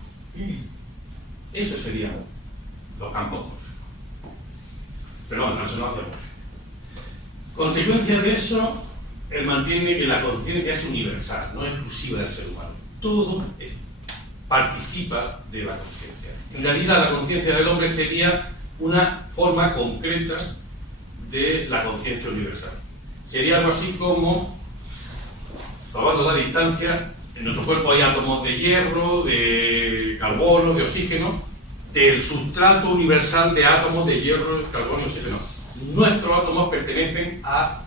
Eso serían los campos mórficos. Pero la resonancia mórfica. Consecuencia de eso, él mantiene que la conciencia es universal, no es exclusiva del ser humano. Todo participa de la conciencia. En realidad, la conciencia del hombre sería una forma concreta de la conciencia universal. Sería algo así como, salvando la distancia, en nuestro cuerpo hay átomos de hierro, de carbono, de oxígeno, del sustrato universal de átomos de hierro, carbono y oxígeno. Nuestros átomos pertenecen a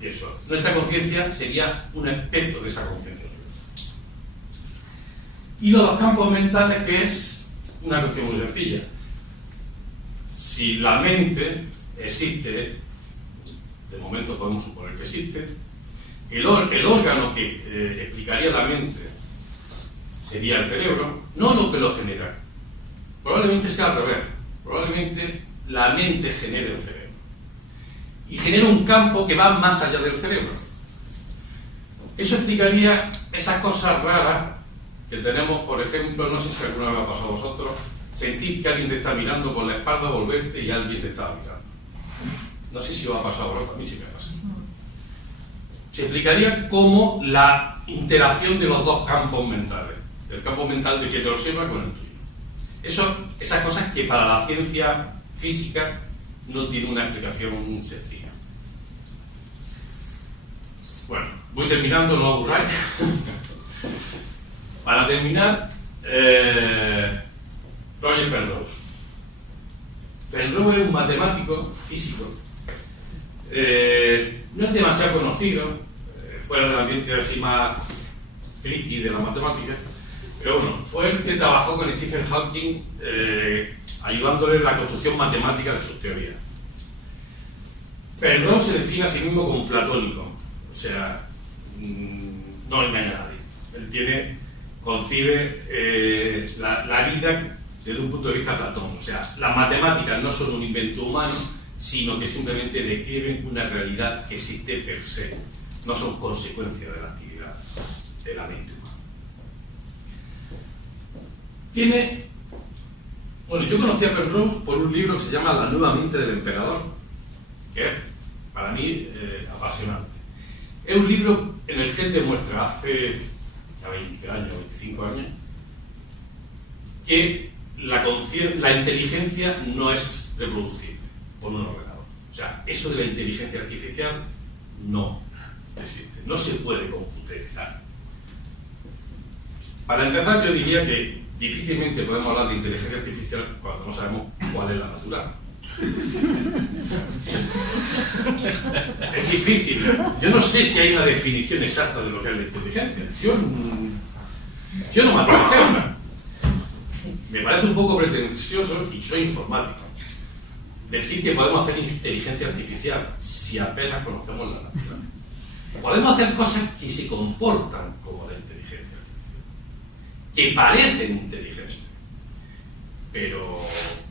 eso. Nuestra conciencia sería un aspecto de esa conciencia universal. Y los campos mentales, que es una cuestión muy sencilla. Si la mente existe, de momento podemos suponer que existe, el órgano que explicaría la mente sería el cerebro, no lo que lo genera. Probablemente sea al revés. Probablemente la mente genere el cerebro. Y genera un campo que va más allá del cerebro. Eso explicaría esas cosas raras que tenemos, por ejemplo, no sé si alguna vez ha pasado a vosotros, sentir que alguien te está mirando por la espalda, volverte y alguien te está mirando. No sé si os ha pasado a vosotros, a mí sí me pasa. Se explicaría cómo la interacción de los dos campos mentales, el campo mental de que te observa con el tuyo. Esas cosas que para la ciencia física no tiene una explicación sencilla. Bueno, voy terminando, no aburráis. Para terminar, Roger Penrose. Penrose es un matemático físico. No es demasiado conocido, fuera del ambiente así más friki de la matemática, pero bueno, fue el que trabajó con Stephen Hawking ayudándole en la construcción matemática de sus teorías. Penrose se define a sí mismo como platónico, o sea, no engaña a nadie. Él concibe la vida desde un punto de vista platón, o sea, las matemáticas no son un invento humano, sino que simplemente describen una realidad que existe per se, no son consecuencia de la actividad de la mente humana. Bueno, yo conocí a Penrose por un libro que se llama La nueva mente del emperador, que es, para mí, apasionante. Es un libro en el que él demuestra hace ya 20 años, 25 años, que la inteligencia no es reproducible por un ordenador. O sea, eso de la inteligencia artificial no existe, no se puede computerizar. Para empezar, yo diría que difícilmente podemos hablar de inteligencia artificial cuando no sabemos cuál es la natural. Es difícil. Yo no sé si hay una definición exacta de lo que es la inteligencia. Yo no me atrevo a hacer una. Me parece un poco pretencioso, y soy informático, decir que podemos hacer inteligencia artificial si apenas conocemos la natural. Podemos hacer cosas que se comportan como la inteligencia artificial, que parecen inteligentes, pero,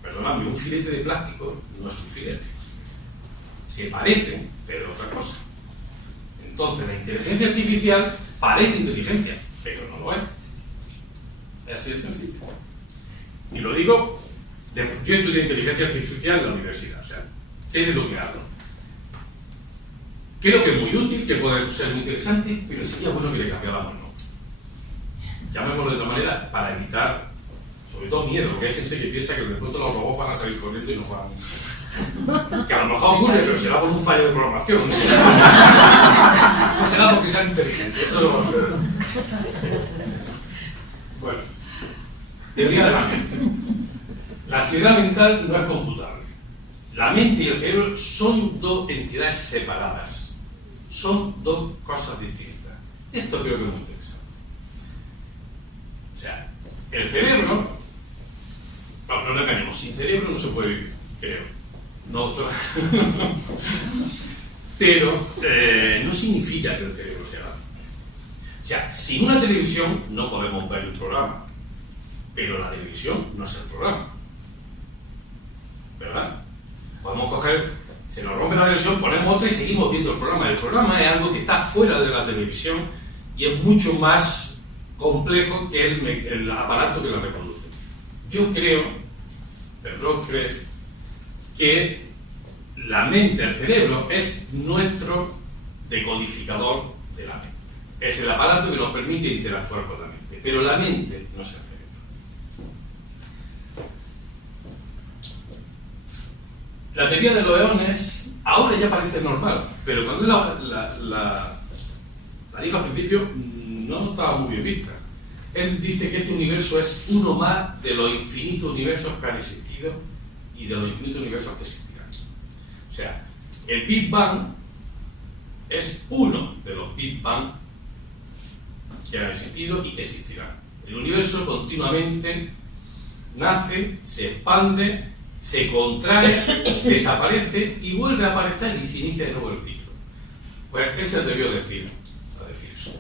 perdóname, un filete de plástico no es un filete. Se parecen, pero otra cosa. Entonces, la inteligencia artificial parece inteligencia, pero no lo es. Es así de sencillo. Y lo digo, yo estudié inteligencia artificial en la universidad, o sea, sé de lo que hablo. Creo que es muy útil, que puede ser muy interesante, pero sería bueno que le cambiáramos el nombre. Llamémoslo de otra manera para evitar, sobre todo miedo, porque hay gente que piensa que de pronto los robots van a salir corriendo y nos van... Que a lo mejor ocurre, pero será por un fallo de programación. No será porque sean inteligentes. Eso lo... Bueno, teoría de la mente. La actividad mental no es computable. La mente y el cerebro son dos entidades separadas. Son dos cosas distintas. Esto creo que es muy interesante. O sea, el cerebro... No nos engañemos. Sin cerebro no se puede vivir, creo. No, doctora. Pero no significa que el cerebro sea algo. O sea, sin una televisión no podemos ver el programa. Pero la televisión no es el programa. ¿Verdad? Podemos coger, se nos rompe la televisión, ponemos otra y seguimos viendo el programa. El programa es algo que está fuera de la televisión y es mucho más complejo que el aparato que lo reproduce. Yo creo, Perrow cree, que la mente, el cerebro, es nuestro decodificador de la mente. Es el aparato que nos permite interactuar con la mente. Pero la mente no es el cerebro. La teoría de los eones ahora ya parece normal, pero cuando la dijo al principio no estaba muy bien vista. Él dice que este universo es uno más de los infinitos universos que han existido y de los infinitos universos que existirán. O sea, el Big Bang es uno de los Big Bang que han existido y que existirán. El universo continuamente nace, se expande, se contrae, desaparece y vuelve a aparecer y se inicia de nuevo el ciclo. Pues ese debió decir eso.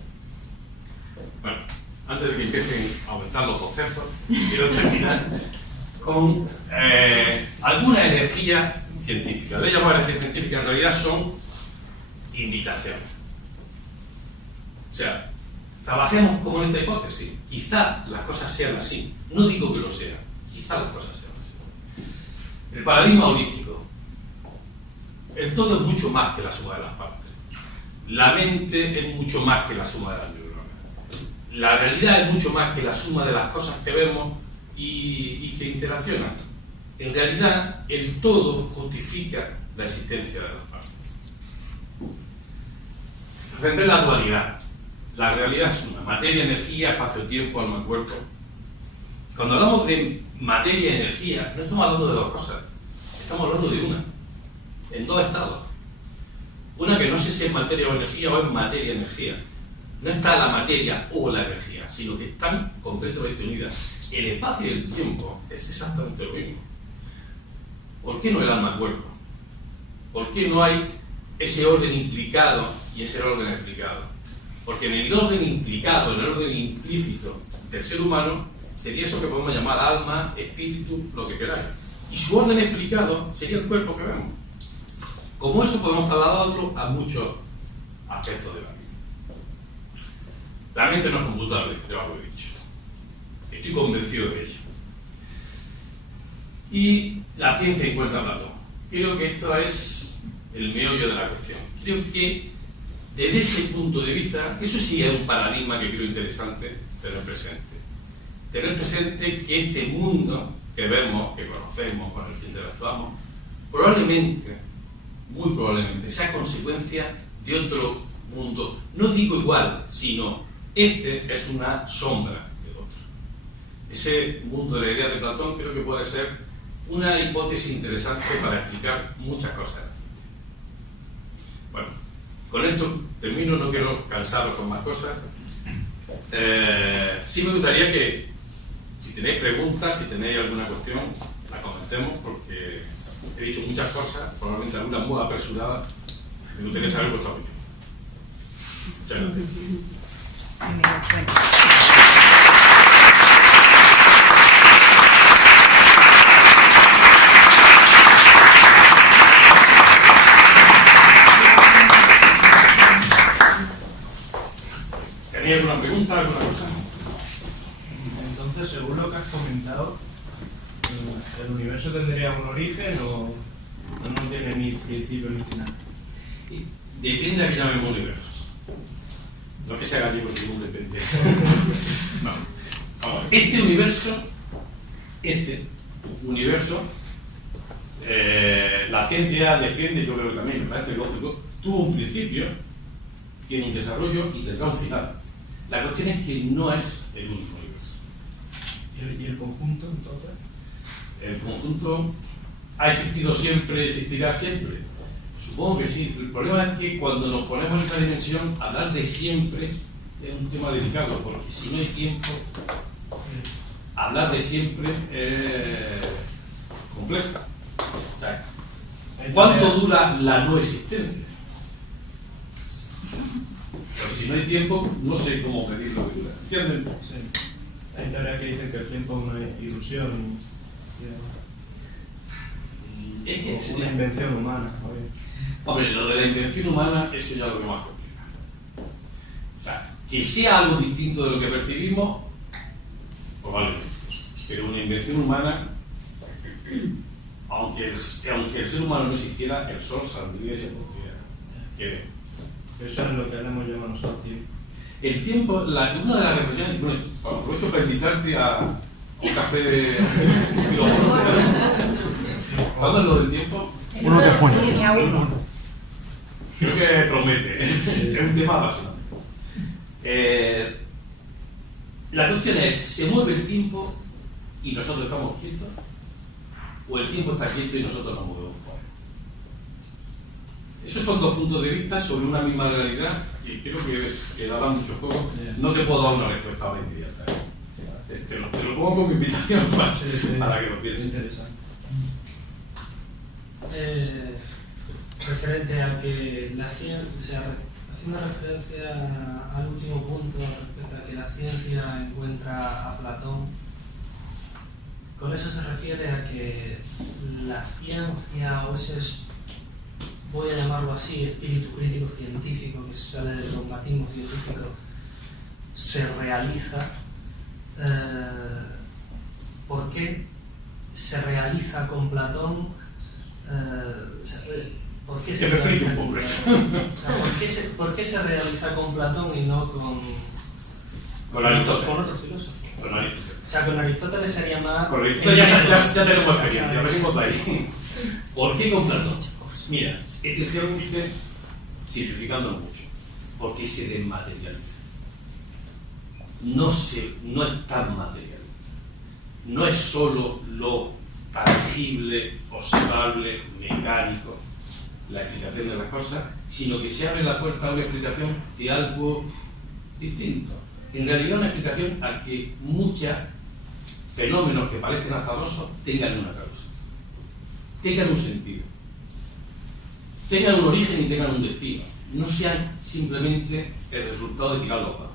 Bueno, antes de que empiecen a aumentar los bostezos, quiero terminar con alguna energía científica. De llamar energía científica en realidad son indicaciones. O sea, trabajemos como en esta hipótesis. Quizá las cosas sean así. No digo que lo sean. Quizá las cosas sean así. El paradigma holístico. El todo es mucho más que la suma de las partes. La mente es mucho más que la suma de las neuronas. La realidad es mucho más que la suma de las cosas que vemos y que interaccionan. En realidad, el todo justifica la existencia de las partes. Entender la dualidad. La realidad es una: materia, energía, espacio-tiempo, alma-cuerpo. Cuando hablamos de materia y energía, no estamos hablando de dos cosas, estamos hablando de una, en dos estados. Una que no sé si es materia o energía o es materia y energía. No está la materia o la energía, sino que están completamente unidas. El espacio y el tiempo es exactamente lo mismo. ¿Por qué no el alma-cuerpo? ¿Por qué no hay ese orden implicado y ese orden explicado? Porque en el orden implicado, en el orden implícito del ser humano, sería eso que podemos llamar alma, espíritu, lo que queráis. Y su orden explicado sería el cuerpo que vemos. Como eso podemos trasladarlo a muchos aspectos de la vida. La mente no es computable, ya lo he dicho. Estoy convencido de ello. Y la ciencia encuentra a Platón. Creo que esto es el meollo de la cuestión. Creo que desde ese punto de vista, eso sí es un paradigma que creo interesante tener presente. Tener presente que este mundo que vemos, que conocemos, con el que interactuamos, probablemente, muy probablemente, sea consecuencia de otro mundo. No digo igual, sino este es una sombra de otro. Ese mundo de la idea de Platón creo que puede ser una hipótesis interesante para explicar muchas cosas. Bueno, con esto termino, no quiero cansaros con más cosas. Sí me gustaría que, si tenéis preguntas, si tenéis alguna cuestión, la comentemos, porque he dicho muchas cosas, probablemente algunas muy apresuradas. Me gustaría saber vuestra opinión. Muchas gracias. ¿Tenéis alguna pregunta, alguna cosa? Entonces, según lo que has comentado, ¿el universo tendría un origen o no tiene ni principio ni final? Depende a que llamemos universo. No es que sea gallego, ningún depende. No. Vamos, este universo, la ciencia defiende, yo creo que también, me parece lógico, tuvo un principio, tiene un desarrollo y tendrá un final. La cuestión es que no es el único universo. ¿Y el conjunto, entonces? El conjunto ha existido siempre, existirá siempre. Supongo que sí. El problema es que cuando nos ponemos en esta dimensión, hablar de siempre es un tema delicado, porque si no hay tiempo, hablar de siempre es complejo. O sea, ¿cuánto dura la no existencia? Pero si no hay tiempo, no sé cómo medir lo que dura. ¿Entienden? Sí. Hay teorías que dicen que el tiempo es una ilusión Es que es una invención humana. Hombre, lo de la invención humana, eso ya lo veo más complicado. O sea, que sea algo distinto de lo que percibimos, probablemente. Pero una invención humana, aunque el ser humano no existiera, el sol saldría y se podría. Eso es lo que le hemos llamado nosotros tiempo. El tiempo, una de las reflexiones, bueno, aprovecho para invitarte a un café de filósofo. ¿Cuándo es lo del tiempo? 1 de junio. Creo que promete, es un tema apasionante. La cuestión es, ¿se mueve el tiempo y nosotros estamos quietos? ¿O el tiempo está quieto y nosotros nos movemos por él? Esos son dos puntos de vista sobre una misma realidad y creo que darán mucho juego. No te puedo dar una respuesta ahora inmediata. Te lo pongo como invitación para que lo pienses. Interesante. Referente a que la ciencia, haciendo referencia al último punto respecto a que la ciencia encuentra a Platón, con eso se refiere a que la ciencia o ese, voy a llamarlo así, espíritu crítico científico que sale del dogmatismo científico, se realiza. ¿Por qué se realiza con Platón? ¿Por qué se realiza con Platón? O sea, ¿por qué se realiza con Platón y no con Aristóteles? Con otro filósofo. Con Aristóteles. O sea, con Aristóteles sería más... Correcto. Ya tenemos experiencia, venimos de ahí. ¿Por qué con Platón? Mira, esencialmente, simplificándolo mucho, porque se desmaterializa. No es tan materialista. No es solo lo tangible, observable, mecánico, la explicación de las cosas, sino que se abre la puerta a una explicación de algo distinto. En realidad una explicación a que muchos fenómenos que parecen azarosos tengan una causa, tengan un sentido, tengan un origen y tengan un destino, no sean simplemente el resultado de tirar los dados.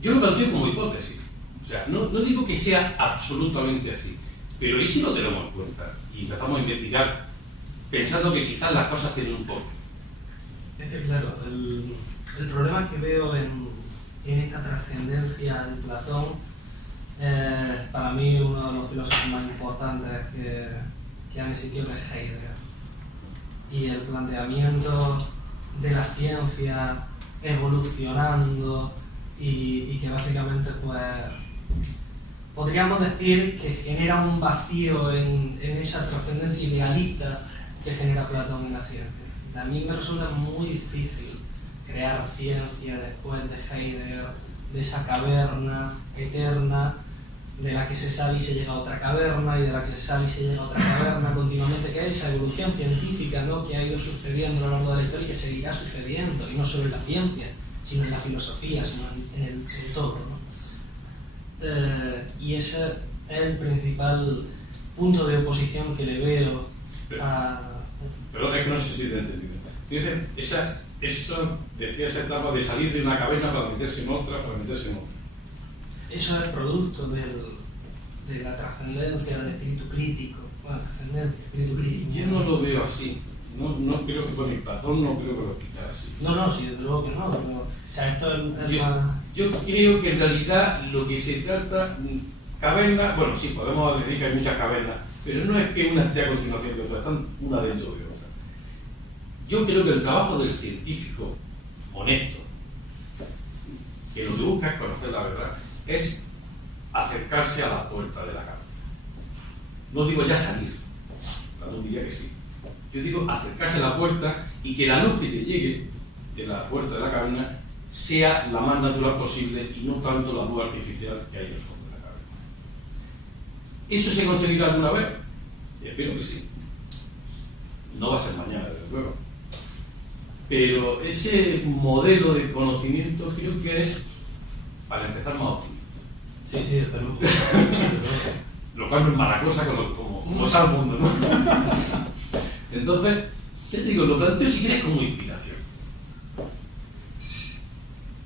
Yo lo planteo como hipótesis. O sea, no digo que sea absolutamente así, pero ¿y si lo tenemos en cuenta? Y empezamos a investigar pensando que quizás las cosas tienen un porqué. Es que claro, el problema que veo en esta trascendencia de Platón, para mí uno de los filósofos más importantes que han existido es Heidegger. Y el planteamiento de la ciencia evolucionando y que básicamente pues podríamos decir que genera un vacío en esa trascendencia idealista que genera Platón en la ciencia. A mí me resulta muy difícil crear ciencia después de Heidegger, de esa caverna eterna de la que se sale y se llega a otra caverna y de la que se sale y se llega a otra caverna continuamente, que hay esa evolución científica, ¿no?, que ha ido sucediendo a lo largo de la historia y que seguirá sucediendo, y no solo en la ciencia, sino en la filosofía, sino en todo, ¿no? Y ese es el principal punto de oposición que le veo a... Pero es que no sé si te he entendido. Eso decía esa etapa de salir de una caverna para meterse en otra, Eso es producto de la trascendencia del espíritu crítico. Bueno, trascendencia, espíritu crítico. Yo no lo veo así. No creo que con Platón no creo que lo explicara así. No, sí, desde luego que no. Pero, o sea, esto es más... Yo creo que en realidad lo que se trata, cavernas, bueno, sí, podemos decir que hay muchas cavernas, pero no es que una esté a continuación de otra, están una dentro de otra. Yo creo que el trabajo del científico honesto, que lo que busca es conocer la verdad, es acercarse a la puerta de la caverna. No digo ya salir, Platón diría que sí. Yo digo acercarse a la puerta y que la luz que te llegue de la puerta de la caverna sea la más natural posible y no tanto la luz artificial que hay en el fondo de la caverna. ¿Eso se conseguirá alguna vez? Espero que sí. No va a ser mañana, desde luego. Pero ese modelo de conocimiento creo que es, para empezar, más óptimo. Sí, desde luego. Lo cual no es mala cosa como está el mundo, ¿no? Entonces, ya te digo, lo planteo si quieres como inspiración.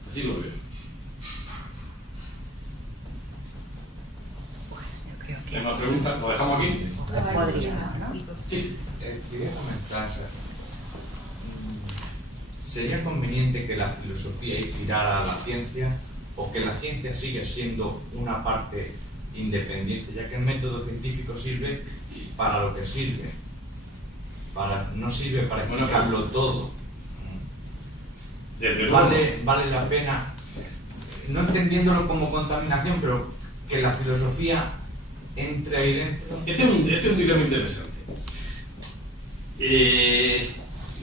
Así lo veo. Yo creo que ¿Hay más preguntas? ¿Lo dejamos aquí? podría, ¿no? Sí. Quería comentar, ¿sería conveniente que la filosofía inspirara a la ciencia o que la ciencia sigue siendo una parte independiente, ya que el método científico sirve para lo que sirve? No sirve para explicarlo todo. Vale la pena, no entendiéndolo como contaminación, pero que la filosofía entre ahí dentro. Este es un dilema interesante.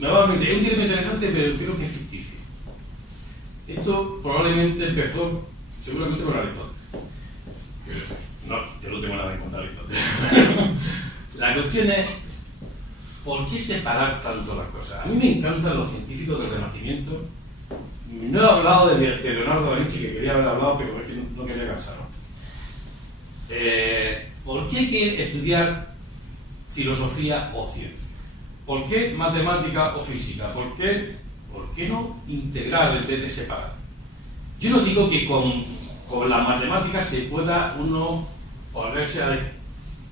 Nuevamente, es un dilema interesante, pero creo que es ficticio. Esto probablemente empezó, seguramente con Aristóteles. No, yo no tengo nada en contra de Aristóteles. La cuestión es, ¿por qué separar tanto las cosas? A mí me encantan los científicos del Renacimiento. No he hablado de Leonardo da Vinci, que quería haber hablado, pero es que no quería cansarlo. ¿Por qué hay que estudiar filosofía o ciencia? ¿Por qué matemática o física? ¿Por qué no integrar en vez de separar? Yo no digo que con las matemáticas se pueda uno ponerse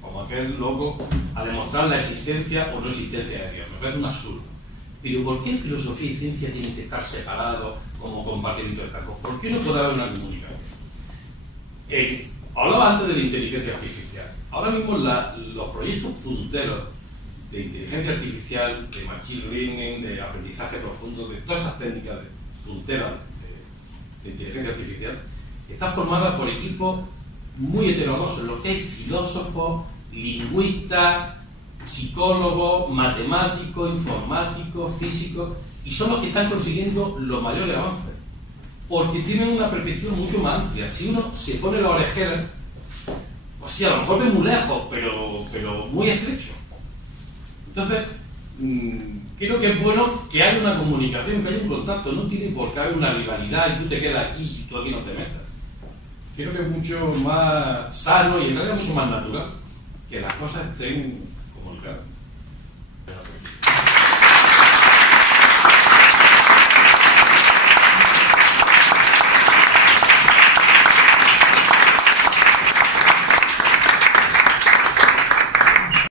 como aquel loco a demostrar la existencia o no existencia de Dios. Me parece un absurdo. Pero ¿por qué filosofía y ciencia tienen que estar separados como compartimentos estancos? ¿Por qué no puede haber una comunicación? Hablaba antes de la inteligencia artificial. Ahora mismo los proyectos punteros de inteligencia artificial, de machine learning, de aprendizaje profundo, de todas esas técnicas punteras de inteligencia artificial, están formadas por equipos muy heterodoxos, en los que hay filósofos, lingüistas, psicólogos, matemáticos, informáticos, físicos, y son los que están consiguiendo los mayores avances, porque tienen una perspectiva mucho más amplia. Si uno se pone la orejera, pues sí, a lo mejor ve muy lejos, pero muy estrecho. Entonces, creo que es bueno que haya una comunicación, que haya un contacto. No tiene por qué haber una rivalidad y tú te quedas aquí y tú aquí no te metas. Creo que es mucho más sano y en realidad mucho más natural que las cosas estén